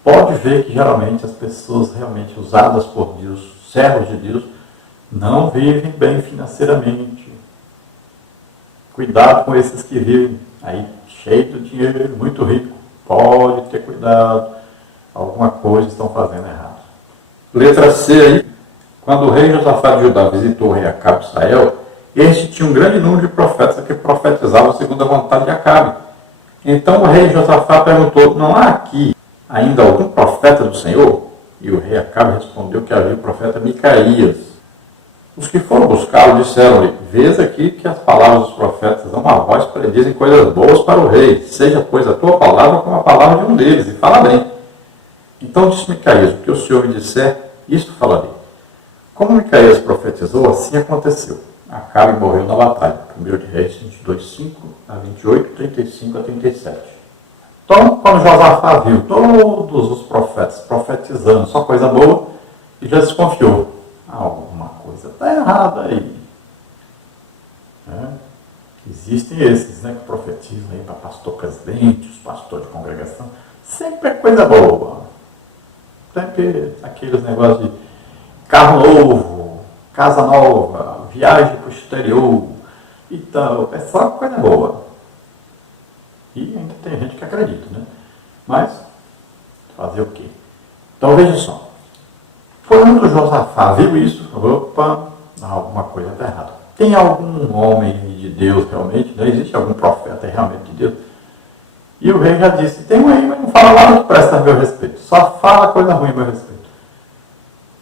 Pode ver que geralmente as pessoas realmente usadas por Deus, servos de Deus, não vivem bem financeiramente. Cuidado com esses que vivem aí cheio de dinheiro, muito rico. Pode ter cuidado. Alguma coisa estão fazendo errado. Letra C aí. Quando o rei Josafá de Judá visitou o rei Acabe de Israel, este tinha um grande número de profetas que profetizavam segundo a vontade de Acabe. Então o rei Josafá perguntou, não há aqui ainda algum profeta do Senhor? E o rei Acabe respondeu que havia o profeta Micaías. Os que foram buscá-lo disseram-lhe, vês aqui que as palavras dos profetas dão uma voz predizem coisas boas para o rei, seja, pois, a tua palavra como a palavra de um deles, e fala bem. Então disse Micaías, o que o Senhor me disser, isto falarei. Como Micaías profetizou, assim aconteceu. Acabe morreu na batalha. 1 de Reis 22, 5 a 28, 35 a 37. Então, quando Josafá viu todos os profetas profetizando só coisa boa, ele já desconfiou. Alguma coisa está errada aí. Existem esses, né, que profetizam aí para pastor presidente, os pastores de congregação. Sempre é coisa boa. Sempre aqueles negócios de carro novo, casa nova, viagem para o exterior e tal. É só coisa boa. E ainda tem gente que acredita, né? Mas, fazer o quê? Então veja só, quando Josafá viu isso, opa, alguma coisa está errada. Tem algum homem de Deus realmente, né? Existe algum profeta realmente de Deus? E o rei já disse, tem um aí, mas não fala nada que presta a meu respeito, só fala coisa ruim a meu respeito.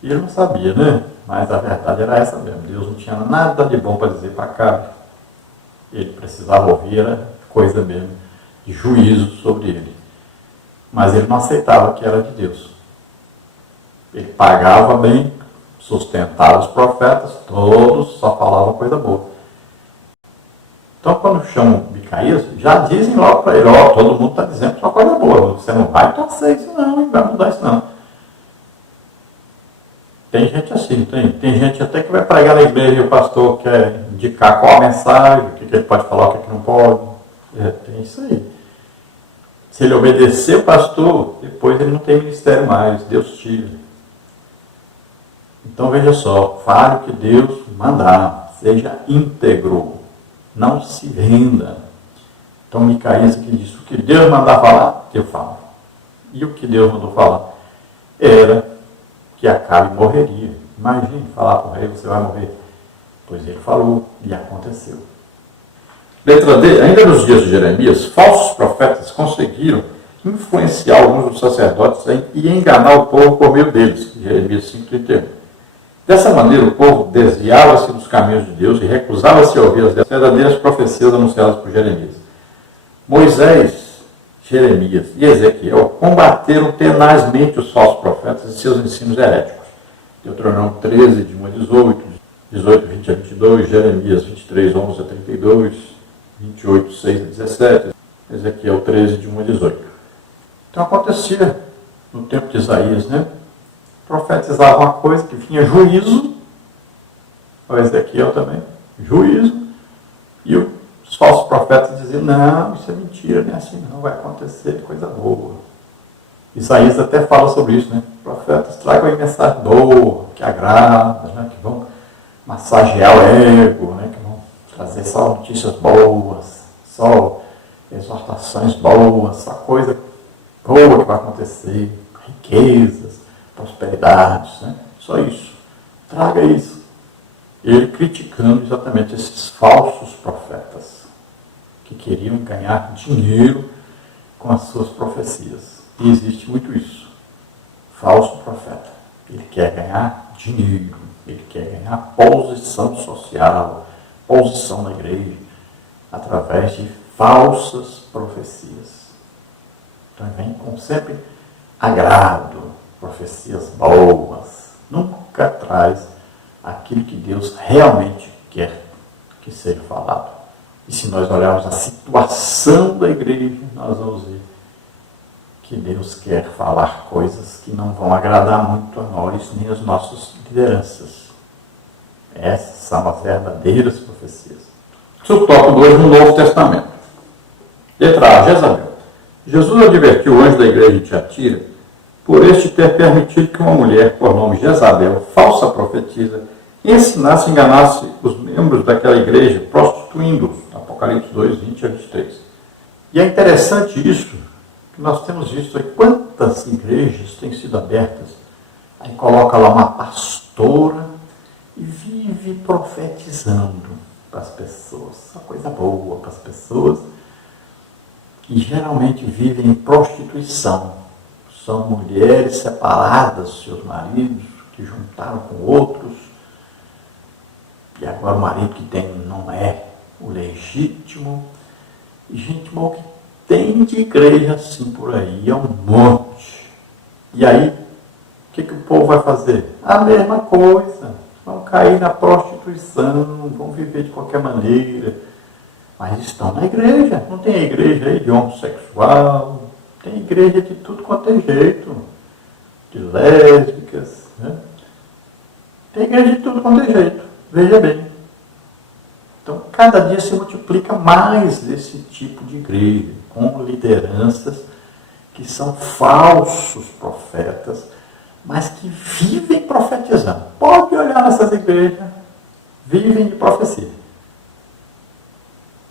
E ele não sabia, né? Mas a verdade era essa mesmo, Deus não tinha nada de bom para dizer para Acabe. Ele precisava ouvir era coisa mesmo, de juízo sobre ele. Mas ele não aceitava que era de Deus. Ele pagava bem, sustentava os profetas, todos só falavam coisa boa. Então, quando chamam Micaías, já dizem logo para ele, ó, todo mundo está dizendo só coisa boa, você não vai torcer isso não, não vai mudar isso não. Tem gente assim, tem gente até que vai pregar na igreja e o pastor quer indicar qual a mensagem, o que ele pode falar, o que não pode. Tem isso aí. Se ele obedecer o pastor, depois ele não tem ministério mais, Deus tira. Então veja só, fale o que Deus mandar, seja íntegro, não se venda. Então Micaías aqui diz, o que Deus mandar falar, eu falo. E o que Deus mandou falar era que Acabe morreria. Imagine falar para o rei, você vai morrer. Pois ele falou e aconteceu. Letra D, ainda nos dias de Jeremias, falsos profetas conseguiram influenciar alguns dos sacerdotes e enganar o povo por meio deles. Jeremias 5,31. Dessa maneira, o povo desviava-se dos caminhos de Deus e recusava-se a ouvir as verdadeiras profecias anunciadas por Jeremias. Moisés, Jeremias e Ezequiel combateram tenazmente os falsos profetas e seus ensinos heréticos. Deuteronômio 13, de 1 a 18, 18, 20 a 22, Jeremias 23, 11 a 32, 28, 6 a 17, Ezequiel 13, de 1 a 18. Então acontecia no tempo de Isaías, né? Profetizavam uma coisa que vinha juízo, o Ezequiel também, juízo, e os falsos profetas diziam, não, isso é mentira, não é assim, não vai acontecer coisa boa. Isaías até fala sobre isso, né? Profetas tragam aí mensagem boa, que agrada, né? Que vão massagear o ego, né? Que vão trazer só notícias boas, só exortações boas, só coisa boa que vai acontecer, riquezas, prosperidades, né? Só isso. Traga isso. Ele criticando exatamente esses falsos profetas que queriam ganhar dinheiro com as suas profecias. E existe muito isso. Falso profeta. Ele quer ganhar dinheiro, ele quer ganhar posição social, posição na igreja, através de falsas profecias. Então vem com sempre agrado, profecias boas, nunca traz aquilo que Deus realmente quer que seja falado. E se nós olharmos a situação da igreja, nós vamos ver que Deus quer falar coisas que não vão agradar muito a nós, nem as nossas lideranças. Essas são as verdadeiras profecias. Subtópico 2 no Novo Testamento. Letra A, Jezabel. Jesus advertiu o anjo da igreja de Tiatira por este ter permitido que uma mulher, por nome Jezabel, falsa profetisa, ensinasse e enganasse os membros daquela igreja, prostituindo-os. Apocalipse 2, 20 a 23. E é interessante isso, que nós temos visto aí quantas igrejas têm sido abertas. Aí coloca lá uma pastora e vive profetizando para as pessoas. Uma coisa boa para as pessoas. E geralmente vivem em prostituição. São mulheres separadas dos seus maridos, que juntaram com outros. E agora o marido que tem não é o legítimo. E gente boa que tem de igreja assim por aí, é um monte. E aí, o que o povo vai fazer? A mesma coisa. Vão cair na prostituição, vão viver de qualquer maneira. Mas estão na igreja. Não tem igreja aí de homossexual, tem igreja de tudo quanto é jeito. De lésbicas, né? Tem igreja de tudo quanto é jeito. Veja bem. Então, cada dia se multiplica mais esse tipo de igreja, com lideranças que são falsos profetas, mas que vivem profetizando. Pode olhar nessas igrejas, vivem de profecia.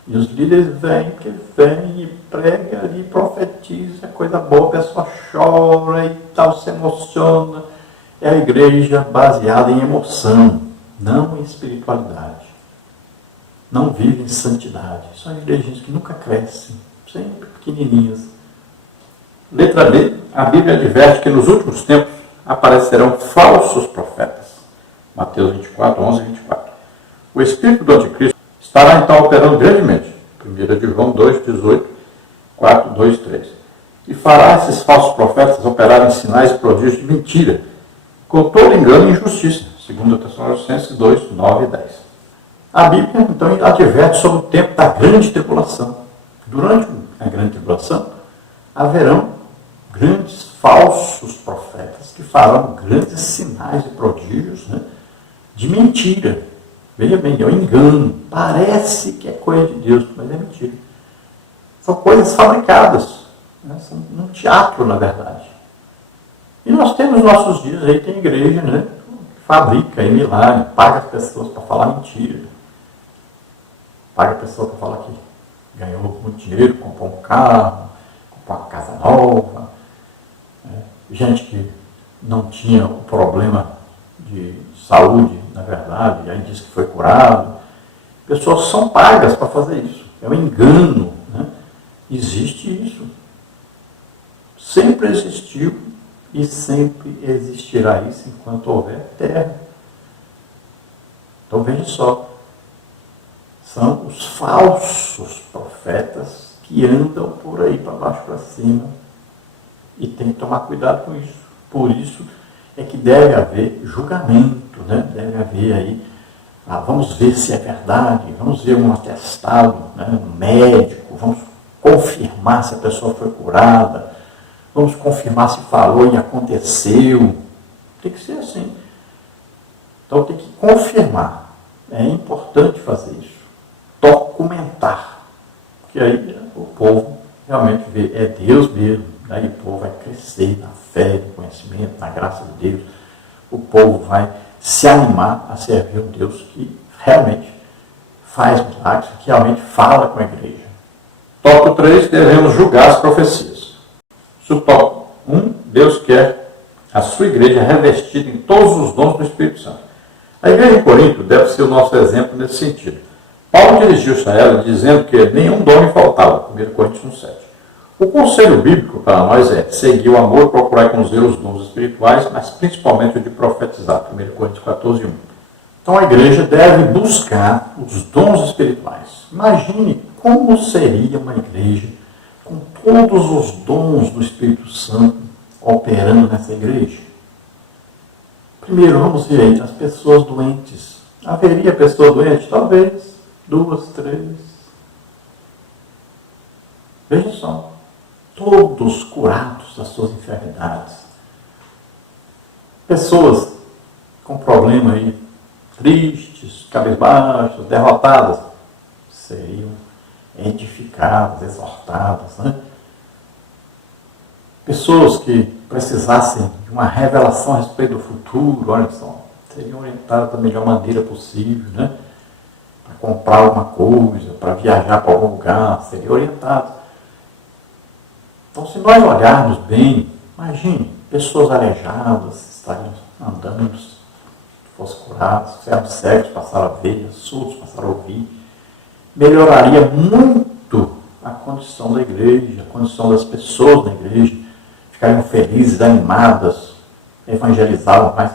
E os líderes vêm e pregam ali, profetizam, é coisa boa, a pessoa chora e tal, se emociona. É a igreja baseada em emoção, não em espiritualidade. Não vive em santidade. São igrejinhas que nunca crescem, sempre pequenininhas. Letra B, a Bíblia adverte que nos últimos tempos aparecerão falsos profetas. Mateus 24, 11 e 24. O espírito do anticristo estará então operando grandemente. 1 de João 2, 18, 4, 2, 3. E fará esses falsos profetas operarem sinais e prodígios de mentira, com todo engano e injustiça. 2 Tessalonicenses 2, 9 e 10. A Bíblia, então, adverte sobre o tempo da grande tribulação. Durante a grande tribulação, haverão grandes falsos profetas que farão grandes sinais e prodígios, né, de mentira. Veja bem, é um engano. Parece que é coisa de Deus, mas é mentira. São coisas fabricadas. Né, são um teatro, na verdade. E nós temos nossos dias aí, tem igreja, né, que fabrica em milagre, paga as pessoas para falar mentira. Paga a pessoa para falar que ganhou muito dinheiro, comprou um carro, comprou uma casa nova. Gente que não tinha o problema de saúde, na verdade, aí diz que foi curado. Pessoas são pagas para fazer isso. É um engano. Né? Existe isso. Sempre existiu e sempre existirá isso enquanto houver terra. Então veja só. São os falsos profetas que andam por aí para baixo para cima e tem que tomar cuidado com isso. Por isso é que deve haver julgamento, né? Deve haver aí, vamos ver se é verdade, vamos ver um atestado, né? Um médico, vamos confirmar se a pessoa foi curada, vamos confirmar se falou e aconteceu. Tem que ser assim. Então tem que confirmar. É importante fazer isso. Documentar, porque aí o povo realmente vê, é Deus mesmo, aí o povo vai crescer na fé, no conhecimento, na graça de Deus, o povo vai se animar a servir um Deus que realmente faz milagres, que realmente fala com a igreja. Tópico 3, devemos julgar as profecias. Subtópico 1, Deus quer a sua igreja revestida em todos os dons do Espírito Santo. A igreja em Corinto deve ser o nosso exemplo nesse sentido. Paulo dirigiu-se a ela dizendo que nenhum dom lhe faltava, 1 Coríntios 1,7. O conselho bíblico para nós é seguir o amor, procurar com zelo os dons espirituais, mas principalmente o de profetizar, 1 Coríntios 14, 1. Então a igreja deve buscar os dons espirituais. Imagine como seria uma igreja com todos os dons do Espírito Santo operando nessa igreja. Primeiro, vamos ver aí as pessoas doentes. Haveria pessoa doente? Talvez. 2, 3. Veja só. Todos curados das suas enfermidades. Pessoas com problema aí, tristes, cabisbaixas, derrotadas, seriam edificadas, exortadas, né? Pessoas que precisassem de uma revelação a respeito do futuro, olha só, seriam orientadas da melhor maneira possível, né? Para comprar alguma coisa, para viajar para algum lugar, seriam orientadas. Então, se nós olharmos bem, imagine, pessoas aleijadas estariam andando, fossem curadas, cegos passaram a ver, surdos passaram a ouvir. Melhoraria muito a condição da igreja, a condição das pessoas da igreja, ficariam felizes, animadas, evangelizavam mais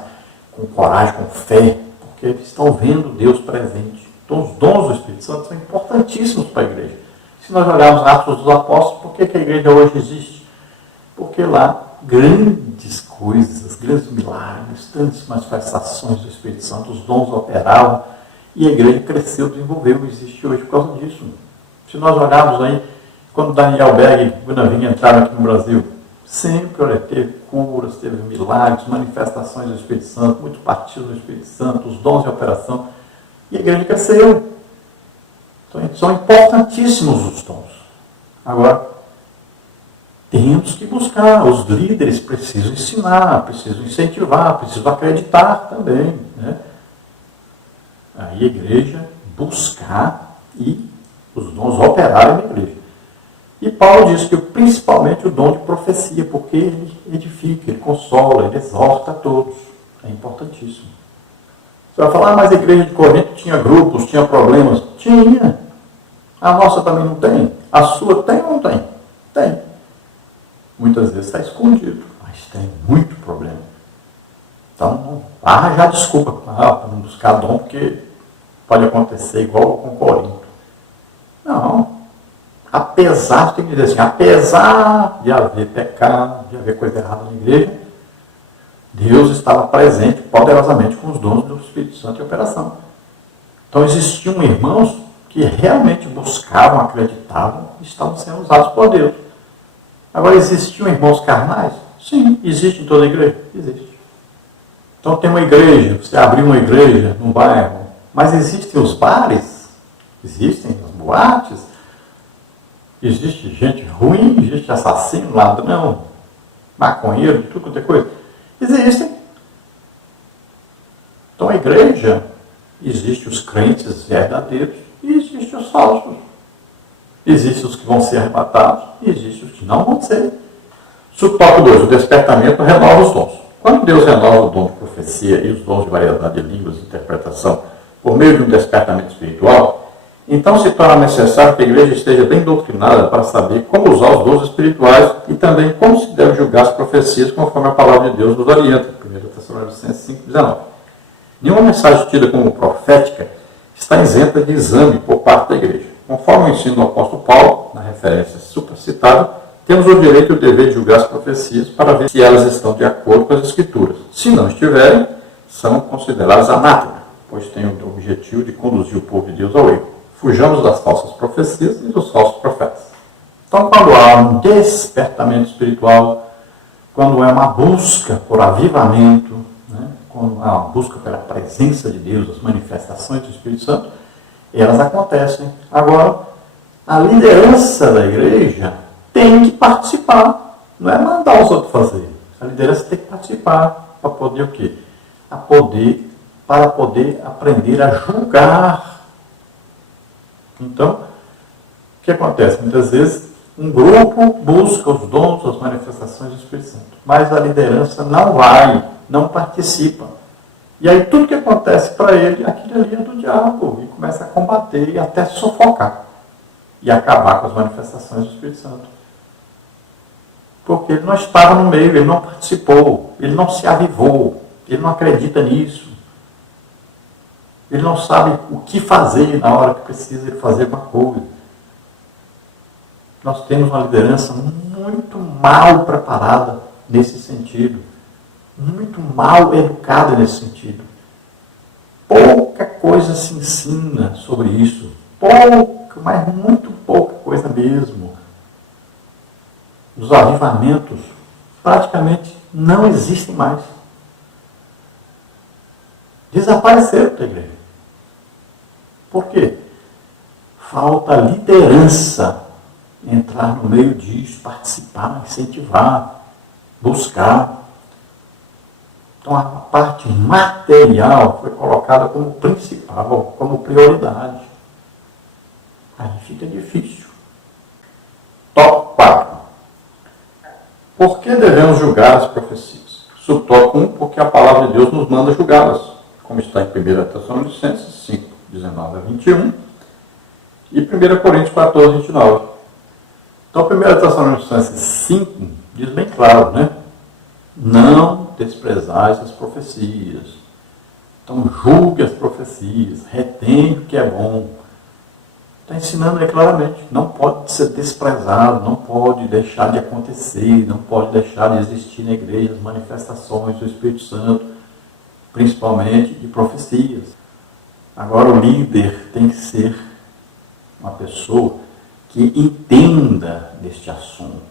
com coragem, com fé, porque estão vendo Deus presente. Então, os dons do Espírito Santo são importantíssimos para a igreja. Se nós olharmos Atos dos Apóstolos, por que a igreja hoje existe? Porque lá grandes coisas, grandes milagres, tantas manifestações do Espírito Santo, os dons operavam e a igreja cresceu, desenvolveu, existe hoje por causa disso. Se nós olharmos aí, quando Daniel Berg e Gunavinha entraram aqui no Brasil, sempre, olha, teve curas, teve milagres, manifestações do Espírito Santo, muito batismo do Espírito Santo, os dons de operação, e a igreja cresceu. Então, são importantíssimos os dons. Agora, temos que buscar, os líderes precisam ensinar, precisam incentivar, precisam acreditar também, né? Aí a igreja buscar e os dons operarem na igreja. E Paulo diz que principalmente o dom de profecia, porque ele edifica, ele consola, ele exorta a todos. É importantíssimo. Você vai falar, mas a igreja de Corinto tinha grupos, tinha problemas. Tinha. A nossa também não tem. A sua tem ou não tem? Tem. Muitas vezes está escondido, mas tem muito problema. Então, já desculpa para não buscar dom, porque pode acontecer igual com Corinto. Não. Apesar, tem que dizer assim, apesar de haver pecado, de haver coisa errada na igreja, Deus estava presente poderosamente com os dons do Espírito Santo em operação. Então existiam irmãos que realmente buscavam, acreditavam e estavam sendo usados por Deus. Agora, existiam irmãos carnais? Sim. Existe em toda a igreja? Existe. Então tem uma igreja, você abriu uma igreja num bairro, mas existem os bares? Existem as boates? Existe gente ruim? Existe assassino, ladrão, maconheiro, tudo quanto é coisa? Existem. Então a igreja, existe os crentes verdadeiros e existe os falsos. Existem os que vão ser arrebatados e existem os que não vão ser. Subtópico 2, o despertamento renova os dons. Quando Deus renova o dom de profecia e os dons de variedade de línguas e interpretação por meio de um despertamento espiritual, então se torna necessário que a igreja esteja bem doutrinada para saber como usar os dons espirituais e também como se deve julgar as profecias conforme a palavra de Deus nos orienta. 1 Tessalonicenses 5,19. Nenhuma mensagem tida como profética está isenta de exame por parte da igreja. Conforme o ensino do apóstolo Paulo, na referência supracitada, temos o direito e o dever de julgar as profecias para ver se elas estão de acordo com as Escrituras. Se não estiverem, são consideradas anátema, pois têm o objetivo de conduzir o povo de Deus ao erro. Fujamos das falsas profecias e dos falsos profetas. Então, quando há um despertamento espiritual, quando é uma busca por avivamento, quando há uma busca pela presença de Deus, as manifestações do Espírito Santo, elas acontecem. Agora, a liderança da igreja tem que participar. Não é mandar os outros fazer. A liderança tem que participar para poder o quê? Para poder aprender a julgar. Então, o que acontece? Muitas vezes, um grupo busca os dons, as manifestações do Espírito Santo, mas a liderança não vai, não participa. E aí tudo que acontece para ele, aquilo ali é do diabo, e começa a combater e até sufocar e acabar com as manifestações do Espírito Santo. Porque ele não estava no meio, ele não participou, ele não se avivou, ele não acredita nisso. Ele não sabe o que fazer na hora que precisa ele fazer uma coisa. Nós temos uma liderança muito mal preparada nesse sentido. Muito mal educada nesse sentido. Pouca coisa se ensina sobre isso. Pouca, mas muito pouca coisa mesmo. Os avivamentos praticamente não existem mais. Desapareceram da igreja. Por quê? Falta liderança entrar no meio disso, participar, incentivar, buscar. Então a parte material foi colocada como principal, como prioridade. Aí fica difícil. Tópico 4. Por que devemos julgar as profecias? Subtópico 1, porque a palavra de Deus nos manda julgá-las, como está em 1 Tessalonicenses 5, 19 a 21 e 1 Coríntios 14, 29. Então 1 Tessalonicenses 5 diz bem claro, né? Não desprezais as profecias. Então julgue as profecias, retém o que é bom. Está ensinando aí claramente, não pode ser desprezado, não pode deixar de acontecer, não pode deixar de existir na igreja as manifestações do Espírito Santo, principalmente de profecias. Agora o líder tem que ser uma pessoa que entenda deste assunto.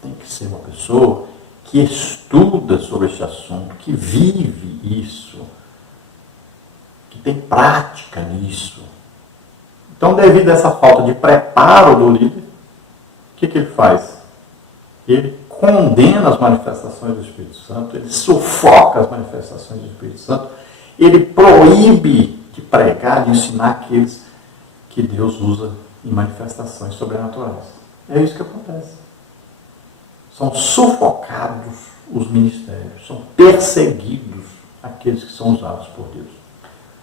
Tem que ser uma pessoa que estuda sobre este assunto, que vive isso, que tem prática nisso. Então, devido a essa falta de preparo do líder, o que ele faz? Ele condena as manifestações do Espírito Santo, ele sufoca as manifestações do Espírito Santo, ele proíbe de pregar, de ensinar aqueles que que Deus usa em manifestações sobrenaturais. É isso que acontece. São sufocados os ministérios, são perseguidos aqueles que são usados por Deus.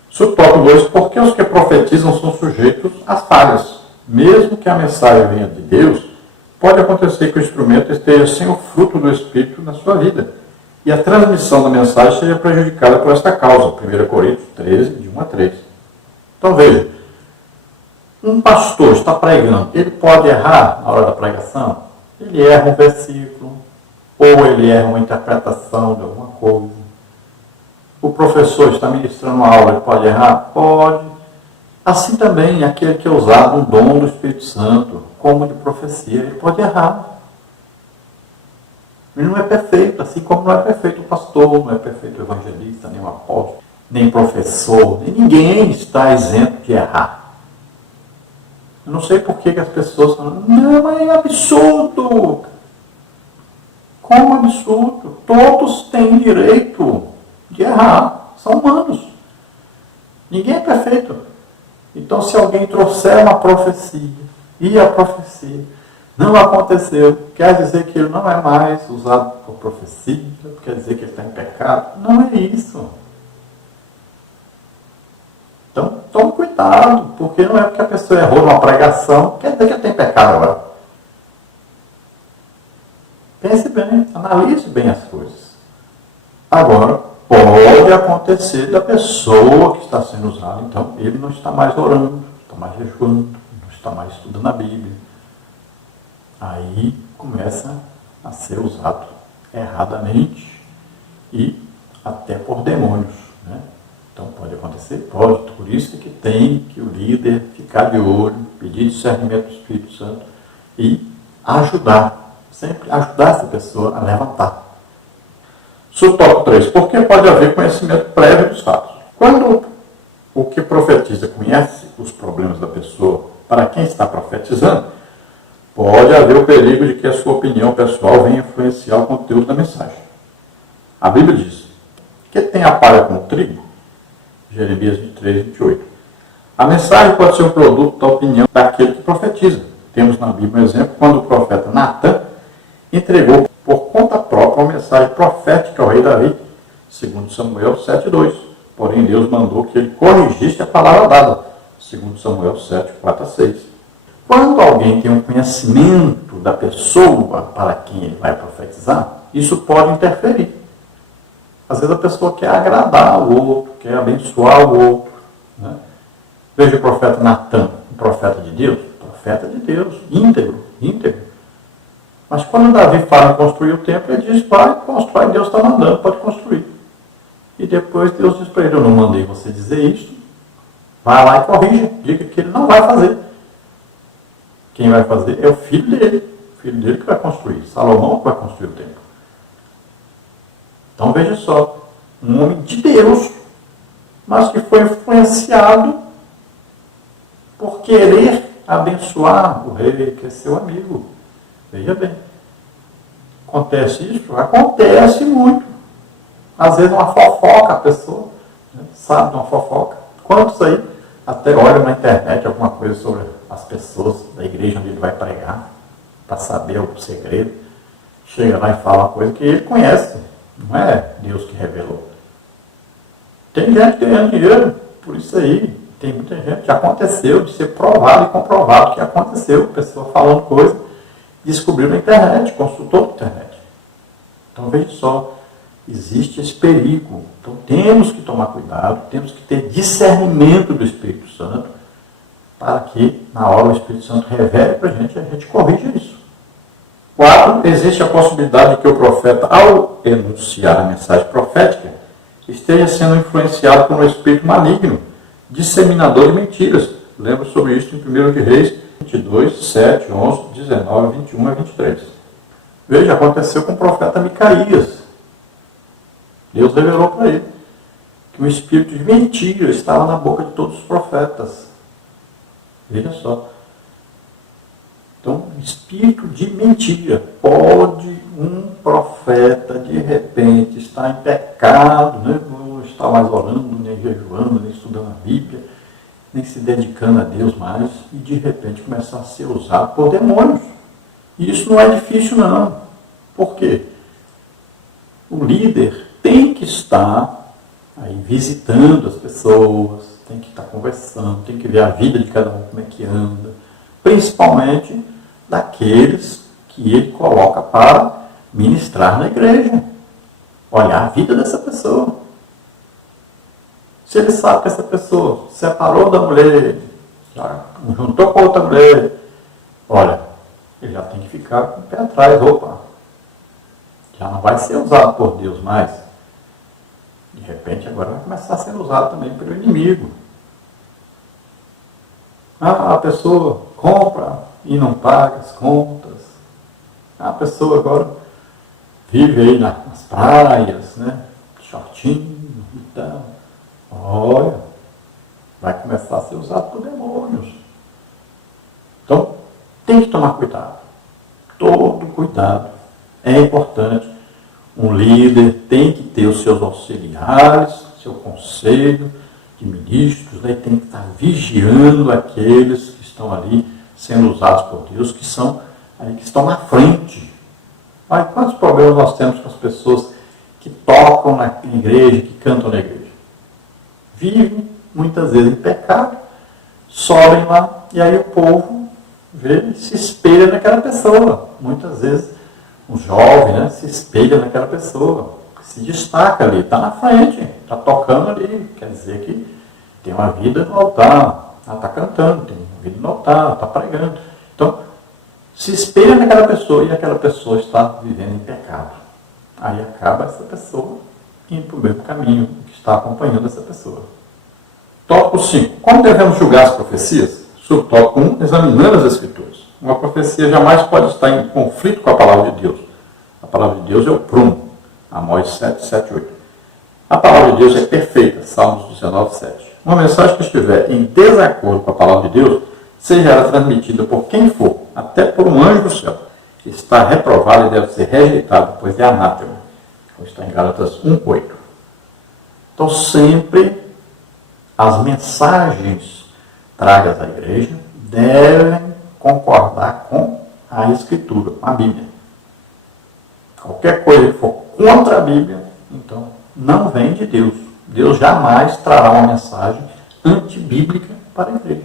Subtópico 2, porque os que profetizam são sujeitos às falhas. Mesmo que a mensagem venha de Deus, pode acontecer que o instrumento esteja sem o fruto do Espírito na sua vida, e a transmissão da mensagem seja prejudicada por esta causa. 1 Coríntios 13, de 1 a 3. Então veja, um pastor está pregando, ele pode errar na hora da pregação? Ele erra um versículo, ou ele erra uma interpretação de alguma coisa. O professor está ministrando uma aula, ele pode errar? Pode. Assim também, aquele que é usado um dom do Espírito Santo, como de profecia, ele pode errar. Ele não é perfeito, assim como não é perfeito o pastor, não é perfeito o evangelista, nem o apóstolo, nem professor, nem ninguém está isento de errar. Eu não sei por que as pessoas falam, não, é absurdo. Como absurdo? Todos têm direito de errar, são humanos. Ninguém é perfeito. Então, se alguém trouxer uma profecia, e a profecia não aconteceu, quer dizer que ele não é mais usado por profecia, quer dizer que ele está em pecado? Não é isso. Então, tome cuidado, porque não é porque a pessoa errou numa pregação, quer dizer que ele tem pecado agora. Pense bem, analise bem as coisas. Agora, pode acontecer da pessoa que está sendo usada, então ele não está mais orando, não está mais jejuando, não está mais estudando a Bíblia. Aí começa a ser usado erradamente e até por demônios. Né? Então pode acontecer? Pode. Por isso que tem que o líder ficar de olho, pedir discernimento do Espírito Santo e ajudar, sempre ajudar essa pessoa a levantar. Subtópico 3. Porque pode haver conhecimento prévio dos fatos. Quando o que profetiza conhece os problemas da pessoa para quem está profetizando, pode haver o perigo de que a sua opinião pessoal venha influenciar o conteúdo da mensagem. A Bíblia diz que tem a palha com o trigo, Jeremias 23, 28. A mensagem pode ser um produto da opinião daquele que profetiza. Temos na Bíblia um exemplo quando o profeta Natan entregou por conta própria uma mensagem profética ao rei Davi, segundo Samuel 7:2. Porém, Deus mandou que ele corrigisse a palavra dada, segundo Samuel 7:4-6. Quando alguém tem um conhecimento da pessoa para quem ele vai profetizar, isso pode interferir. Às vezes a pessoa quer agradar o outro, quer abençoar o outro. Né? Veja o profeta Natan, um profeta de Deus, íntegro. Mas quando Davi fala em construir o templo, ele diz, vai, constrói, Deus está mandando, pode construir. E depois Deus diz para ele, eu não mandei você dizer isso, vai lá e corrija, diga que ele não vai fazer. Quem vai fazer é o filho dele que vai construir, Salomão que vai construir o templo. Então veja só, um homem de Deus, mas que foi influenciado por querer abençoar o rei, que é seu amigo. Veja bem, acontece isso? Acontece muito. Às vezes uma fofoca, a pessoa sabe de uma fofoca. Quantos aí até olham na internet alguma coisa sobre as pessoas da igreja onde ele vai pregar, para saber o segredo, chega lá e fala uma coisa que ele conhece, não é Deus que revelou. Tem gente ganhando dinheiro por isso aí, tem muita gente, já aconteceu de ser provado e comprovado que aconteceu, pessoa falando coisa, descobriu na internet, consultou na internet. Então veja só, existe esse perigo. Então temos que tomar cuidado, temos que ter discernimento do Espírito Santo, para que na hora o Espírito Santo revele para a gente corrija isso. 4. Existe a possibilidade de que o profeta, ao enunciar a mensagem profética, esteja sendo influenciado por um espírito maligno, disseminador de mentiras. Lembra sobre isso em 1 de Reis 22, 7, 11, 19, 21 a 23. Veja, aconteceu com o profeta Micaías. Deus revelou para ele que o espírito de mentira estava na boca de todos os profetas. Veja só. Então, espírito de mentira. Pode um profeta, de repente, estar em pecado, né? Não está mais orando, nem jejuando, nem estudando a Bíblia, nem se dedicando a Deus mais, e de repente começar a ser usado por demônios. E isso não é difícil, não. Por quê? O líder tem que estar aí visitando as pessoas, tem que estar conversando, tem que ver a vida de cada um, como é que anda, principalmente daqueles que ele coloca para ministrar na igreja. Olhar a vida dessa pessoa. Se ele sabe que essa pessoa se separou da mulher, já juntou com outra mulher, olha, ele já tem que ficar com o pé atrás. Opa, já não vai ser usado por Deus mais. De repente agora vai começar a ser usado também pelo inimigo. A pessoa compra e não paga as contas. A pessoa agora vive aí nas praias, né? Shortinho e tal. Olha, vai começar a ser usado por demônios. Então, tem que tomar cuidado. Todo cuidado é importante. Um líder tem que ter os seus auxiliares, seu conselho de ministros, né? Tem que estar vigiando aqueles que estão ali sendo usados por Deus, que são aí, que estão na frente. Mas quantos problemas nós temos com as pessoas que tocam na igreja, que cantam na igreja? Vivem, muitas vezes, em pecado, sobem lá, e aí o povo vê e se espelha naquela pessoa. Muitas vezes, um jovem, né, se espelha naquela pessoa, se destaca ali, está na frente, está tocando ali, quer dizer que tem uma vida no altar, está cantando, tem uma vida no altar, está pregando. Então, se espelha naquela pessoa e aquela pessoa está vivendo em pecado. Aí acaba essa pessoa indo para o mesmo caminho que está acompanhando essa pessoa. Tópico 5. Como devemos julgar as profecias? Subtópico 1. Examinando as Escrituras. Uma profecia jamais pode estar em conflito com a palavra de Deus. A palavra de Deus é o prumo. Amós 7, 7, 8. A palavra de Deus é perfeita. Salmos 19, 7. Uma mensagem que estiver em desacordo com a palavra de Deus, seja ela transmitida por quem for, até por um anjo do céu, está reprovada e deve ser rejeitada, pois é anátema. Como está em Gálatas 1, 8. Então, sempre as mensagens tragas à igreja devem concordar com a Escritura, com a Bíblia. Qualquer coisa que for contra a Bíblia, então, não vem de Deus. Deus jamais trará uma mensagem antibíblica para a igreja.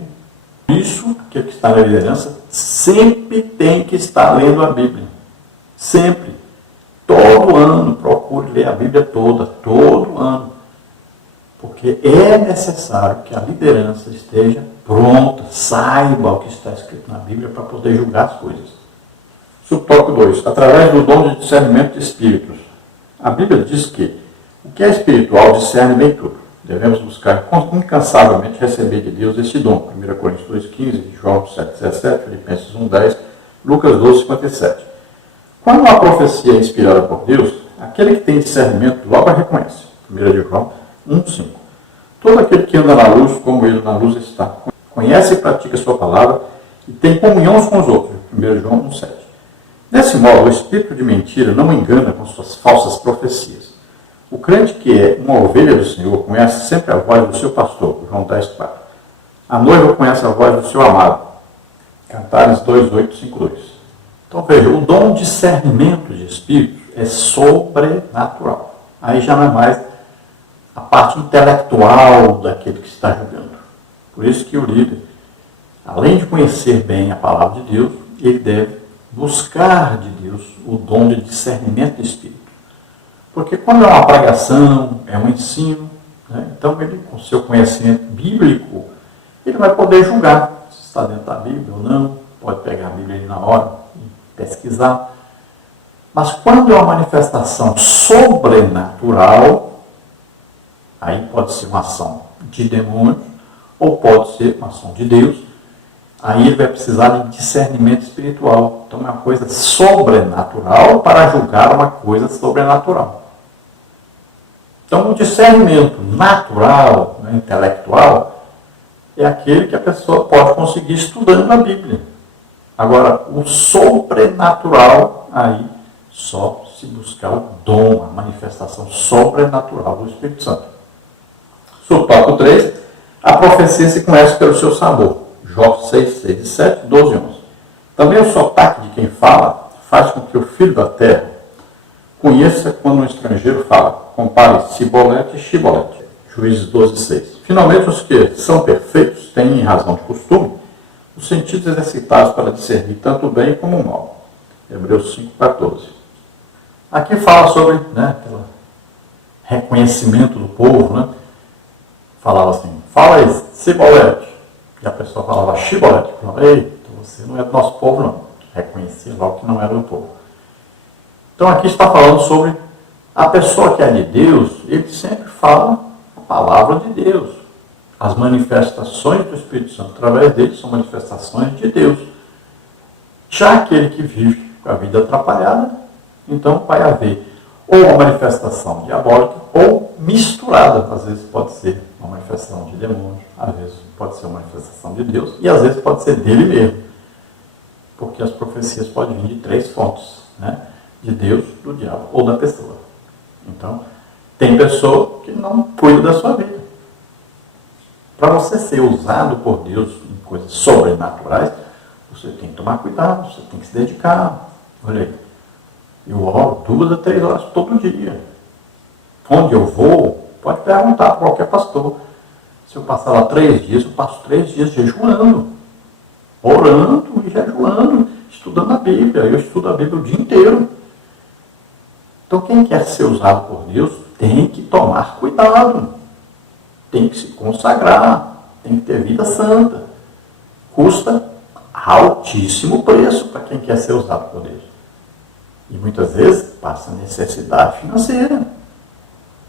Por isso, aquele que está na liderança sempre tem que estar lendo a Bíblia. Sempre. Todo ano procure ler a Bíblia toda. Todo ano. Porque é necessário que a liderança esteja pronta, saiba o que está escrito na Bíblia para poder julgar as coisas. Subtópico 2. Através do dom de discernimento de espíritos. A Bíblia diz que o que é espiritual discerne bem tudo. Devemos buscar incansavelmente receber de Deus esse dom. 1 Coríntios 2,15, João 7,17, Filipenses 1,10, Lucas 12,57. Quando uma profecia é inspirada por Deus, aquele que tem discernimento logo a reconhece. 1 João 1,5. Todo aquele que anda na luz, como ele na luz está, conhece e pratica a sua palavra e tem comunhão uns com os outros. 1 João 1,7. Desse modo, o espírito de mentira não engana com suas falsas profecias. O crente que é uma ovelha do Senhor conhece sempre a voz do seu pastor, João 10,4. A noiva conhece a voz do seu amado, Cantares 2,8, 5,2. Então veja, o dom de discernimento de espíritos é sobrenatural. Aí já não é mais a parte intelectual daquele que está julgando. Por isso que o líder, além de conhecer bem a palavra de Deus, ele deve buscar de Deus o dom de discernimento de espírito. Porque quando é uma pregação, é um ensino, né? Então ele, com seu conhecimento bíblico, ele vai poder julgar se está dentro da Bíblia ou não, pode pegar a Bíblia ali na hora e pesquisar. Mas quando é uma manifestação sobrenatural, aí pode ser uma ação de demônios, ou pode ser uma ação de Deus, aí ele vai precisar de discernimento espiritual. Então é uma coisa sobrenatural para julgar uma coisa sobrenatural. Então o discernimento natural, né, intelectual, é aquele que a pessoa pode conseguir estudando a Bíblia. Agora, o sobrenatural, aí só se buscar o dom, a manifestação sobrenatural do Espírito Santo. Subtópico 3. A profecia se conhece pelo seu sabor. Jó 6, 6 e 7, 12 e 11. Também o sotaque de quem fala faz com que o filho da terra conheça quando um estrangeiro fala. Compare Sibolete e Shibolete. Juízes 12, 6. Finalmente, os que são perfeitos têm, em razão de costume, os sentidos exercitados para discernir tanto o bem como o mal. Hebreus 5, 14. Aqui fala sobre aquele reconhecimento do povo, Falava assim, fala aí, Sibolete. E a pessoa falava Shibolete. Falava, ei, você não é do nosso povo, não. Reconhecia logo que não era do povo. Então aqui está falando sobre a pessoa que é de Deus, ele sempre fala a palavra de Deus. As manifestações do Espírito Santo através dele são manifestações de Deus. Já aquele que vive com a vida atrapalhada, então vai haver ou uma manifestação diabólica ou misturada. Às vezes pode ser uma manifestação de demônio, às vezes pode ser uma manifestação de Deus e às vezes pode ser dele mesmo. Porque as profecias podem vir de 3 fontes, de Deus, do diabo ou da pessoa. Então, tem pessoa que não cuida da sua vida. Para você ser usado por Deus em coisas sobrenaturais, você tem que tomar cuidado, você tem que se dedicar. Olha aí, eu oro 2 a 3 horas todo dia. Onde eu vou, pode perguntar para qualquer pastor. Se eu passar lá 3 dias, eu passo 3 dias jejuando, orando e jejuando, estudando a Bíblia. Eu estudo a Bíblia o dia inteiro. Então, quem quer ser usado por Deus tem que tomar cuidado, tem que se consagrar, tem que ter vida santa. Custa altíssimo preço para quem quer ser usado por Deus. E muitas vezes passa necessidade financeira.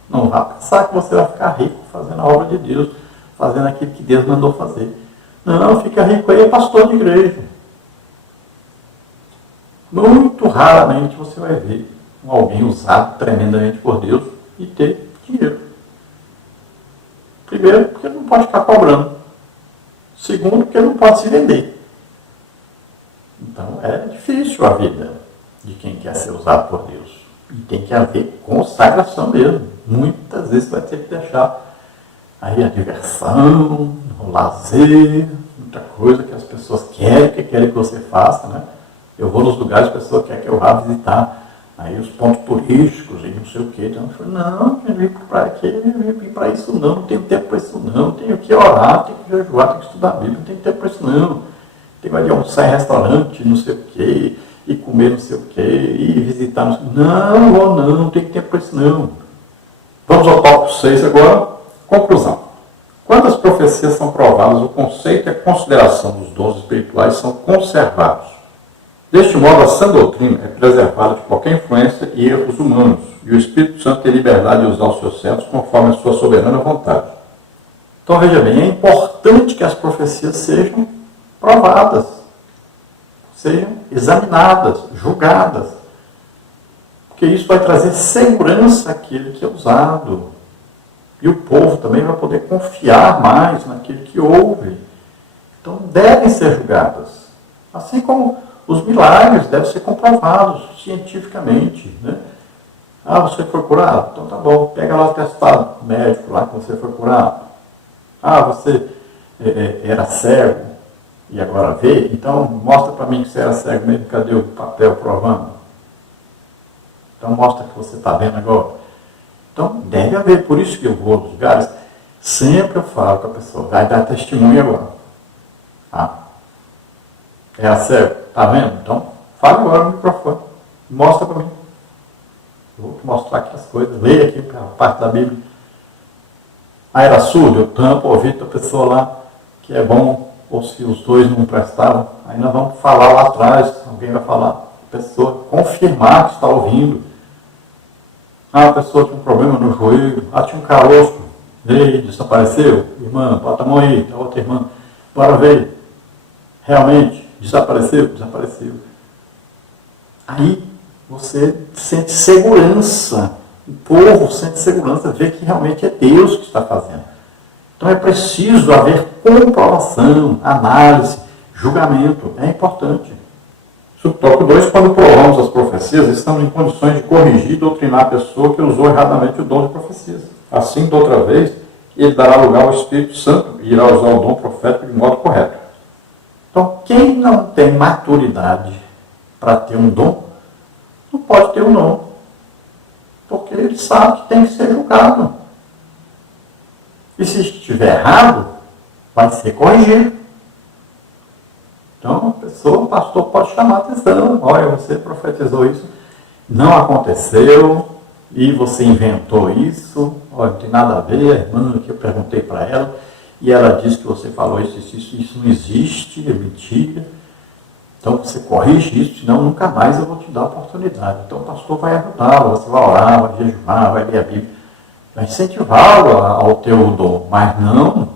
Não vá pensar que você vai ficar rico fazendo a obra de Deus, fazendo aquilo que Deus mandou fazer. Não, fica rico aí é pastor de igreja. Muito raramente você vai ver alguém usado tremendamente por Deus e ter dinheiro. Primeiro, porque ele não pode ficar cobrando. Segundo, porque ele não pode se vender. Então, é difícil a vida de quem quer ser usado por Deus. E tem que haver consagração mesmo. Muitas vezes vai ter que deixar aí a diversão, o lazer, muita coisa que as pessoas querem que você faça, Eu vou nos lugares, as pessoas querem que eu vá visitar aí os pontos turísticos e não sei o quê. Então eu falei, não vim para isso não tenho tempo para isso não, tenho que orar, tenho que jejuar, tenho que estudar a Bíblia, não tenho tempo para isso não. Tenho que almoçar em restaurante, não sei o quê, e comer não sei o quê, e visitar não sei o quê. Não tenho tempo para isso não. Vamos ao tópico 6 agora. Conclusão. Quando as profecias são provadas, o conceito e a consideração dos dons espirituais são conservados. Deste modo, a sã doutrina é preservada de qualquer influência e erros humanos, e o Espírito Santo tem liberdade de usar os seus servos conforme a sua soberana vontade. Então, veja bem, é importante que as profecias sejam provadas, sejam examinadas, julgadas, porque isso vai trazer segurança àquele que é usado. E o povo também vai poder confiar mais naquele que ouve. Então, devem ser julgadas. Assim como os milagres devem ser comprovados cientificamente. Você foi curado? Então tá bom, pega lá o atestado médico lá que você foi curado. Você era cego e agora vê? Então mostra para mim que você era cego mesmo, cadê o papel provando? Então mostra que você está vendo agora. Então deve haver, por isso que eu vou nos lugares, sempre eu falo com a pessoa, vai dar testemunho agora. Era cego, está vendo? Então fala agora no microfone, mostra para mim. Eu vou te mostrar aqui as coisas, leia aqui a parte da Bíblia. Era surdo, eu tampo o ouvido da pessoa lá, que é bom, ou se os dois não prestavam, aí nós vamos falar lá atrás, alguém vai falar, a pessoa confirmar que está ouvindo. A pessoa tinha um problema no joelho, tinha um caroço, veio, desapareceu, irmã, bota a mão aí, a outra irmã, bora ver, realmente, desapareceu. Aí você sente segurança, o povo sente segurança, vê que realmente é Deus que está fazendo. Então é preciso haver comprovação, análise, julgamento, é importante. Subtópico 2, quando provamos as profecias, estamos em condições de corrigir e doutrinar a pessoa que usou erradamente o dom de profecias. Assim, da outra vez, ele dará lugar ao Espírito Santo e irá usar o dom profético de modo correto. Então, quem não tem maturidade para ter um dom, não pode ter um dom. Porque ele sabe que tem que ser julgado. E se estiver errado, vai ser corrigido. Então, o pastor pode chamar a atenção. Olha, você profetizou isso, não aconteceu, e você inventou isso. Olha, não tem nada a ver, a irmã que eu perguntei para ela, e ela disse que você falou isso não existe, é mentira. Então você corrige isso, senão nunca mais eu vou te dar a oportunidade. Então o pastor vai ajudá-lo, você vai orar, vai jejuar, vai ler a Bíblia, vai incentivá-lo ao teu dom, mas não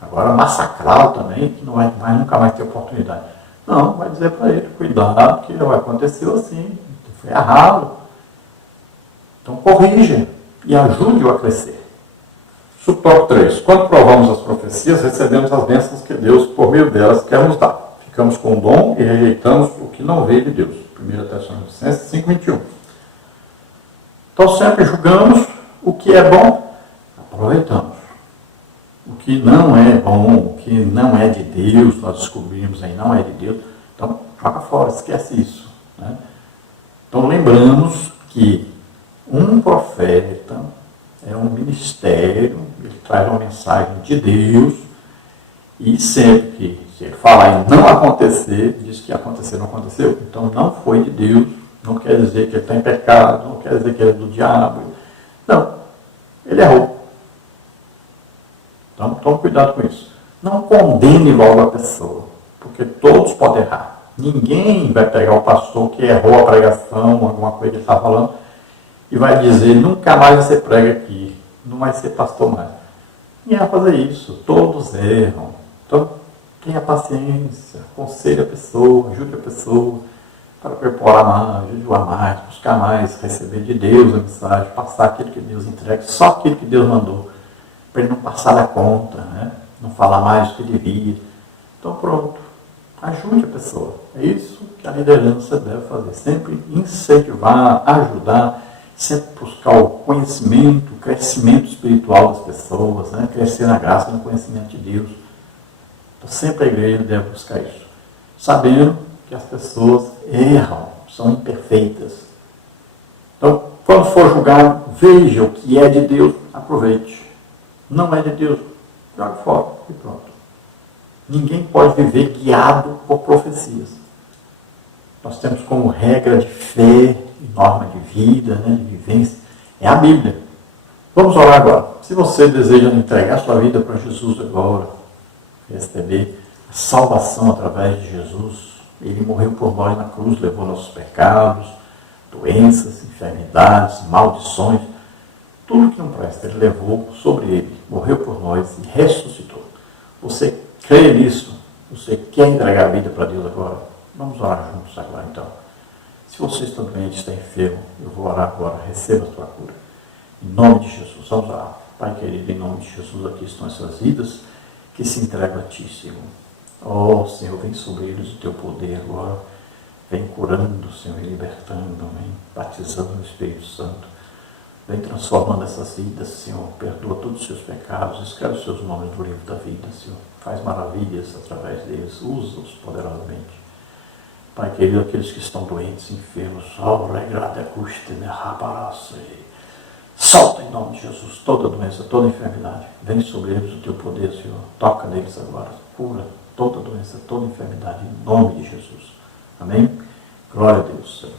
agora massacrá-lo também, que não vai nunca mais ter oportunidade. Não, vai dizer para ele, cuidado, que aconteceu assim, foi errado. Então corrija e ajude-o a crescer. Subtópico 3. Quando provamos as profecias, recebemos as bênçãos que Deus, por meio delas, quer nos dar. Ficamos com o dom e rejeitamos o que não veio de Deus. 1 Tessalonicenses 5:21. Então sempre julgamos o que é bom, aproveitamos. O que não é bom, o que não é de Deus, nós descobrimos aí, não é de Deus, então joga fora, esquece isso. Né? Então lembramos que um profeta é um ministério, ele traz uma mensagem de Deus, e sempre que se ele falar em não acontecer, diz que acontecer não aconteceu, então não foi de Deus, não quer dizer que ele está em pecado, não quer dizer que ele é do diabo. Não, ele errou. Então tome cuidado com isso. Não condene logo a pessoa, porque todos podem errar. Ninguém vai pegar o pastor que errou a pregação, alguma coisa que ele está falando, e vai dizer, nunca mais você prega aqui, não vai ser pastor mais. Ninguém vai fazer isso, todos erram. Então, tenha paciência, aconselhe a pessoa, ajude a pessoa para preparar mais, jejuar mais, buscar mais, receber de Deus a mensagem, passar aquilo que Deus entrega, só aquilo que Deus mandou, para ele não passar da conta, né? Não falar mais do que devia. Então, pronto, ajude a pessoa. É isso que a liderança deve fazer, sempre incentivar, ajudar, sempre buscar o conhecimento, o crescimento espiritual das pessoas, né? Crescer na graça e no conhecimento de Deus. Então, sempre a igreja deve buscar isso, sabendo que as pessoas erram, são imperfeitas. Então, quando for julgar, veja o que é de Deus, aproveite. Não é de Deus, jogue fora e pronto. Ninguém pode viver guiado por profecias. Nós temos como regra de fé, norma de vida, né, de vivência, é a Bíblia. Vamos orar agora. Se você deseja entregar sua vida para Jesus agora, receber a salvação através de Jesus, ele morreu por nós na cruz, levou nossos pecados, doenças, enfermidades, maldições, tudo que não presta, ele levou sobre ele, morreu por nós e ressuscitou. Você crê nisso? Você quer entregar a vida para Deus agora? Vamos orar juntos agora então. Se você está doente, está enfermo, eu vou orar agora, receba a sua cura. Em nome de Jesus, vamos orar. Pai querido, em nome de Jesus, aqui estão essas vidas que se entregam a Ti, Senhor. Oh, Senhor, vem sobre eles o Teu poder agora. Vem curando, Senhor, e libertando, vem batizando no Espírito Santo. Vem transformando essas vidas, Senhor. Perdoa todos os seus pecados, escreve os seus nomes no livro da vida, Senhor. Faz maravilhas através deles, usa-os poderosamente. Pai querido, aqueles que estão doentes, enfermos, solta em nome de Jesus toda doença, toda enfermidade. Vem sobre eles o Teu poder, Senhor. Toca neles agora, cura toda doença, toda enfermidade, em nome de Jesus. Amém? Glória a Deus, Senhor.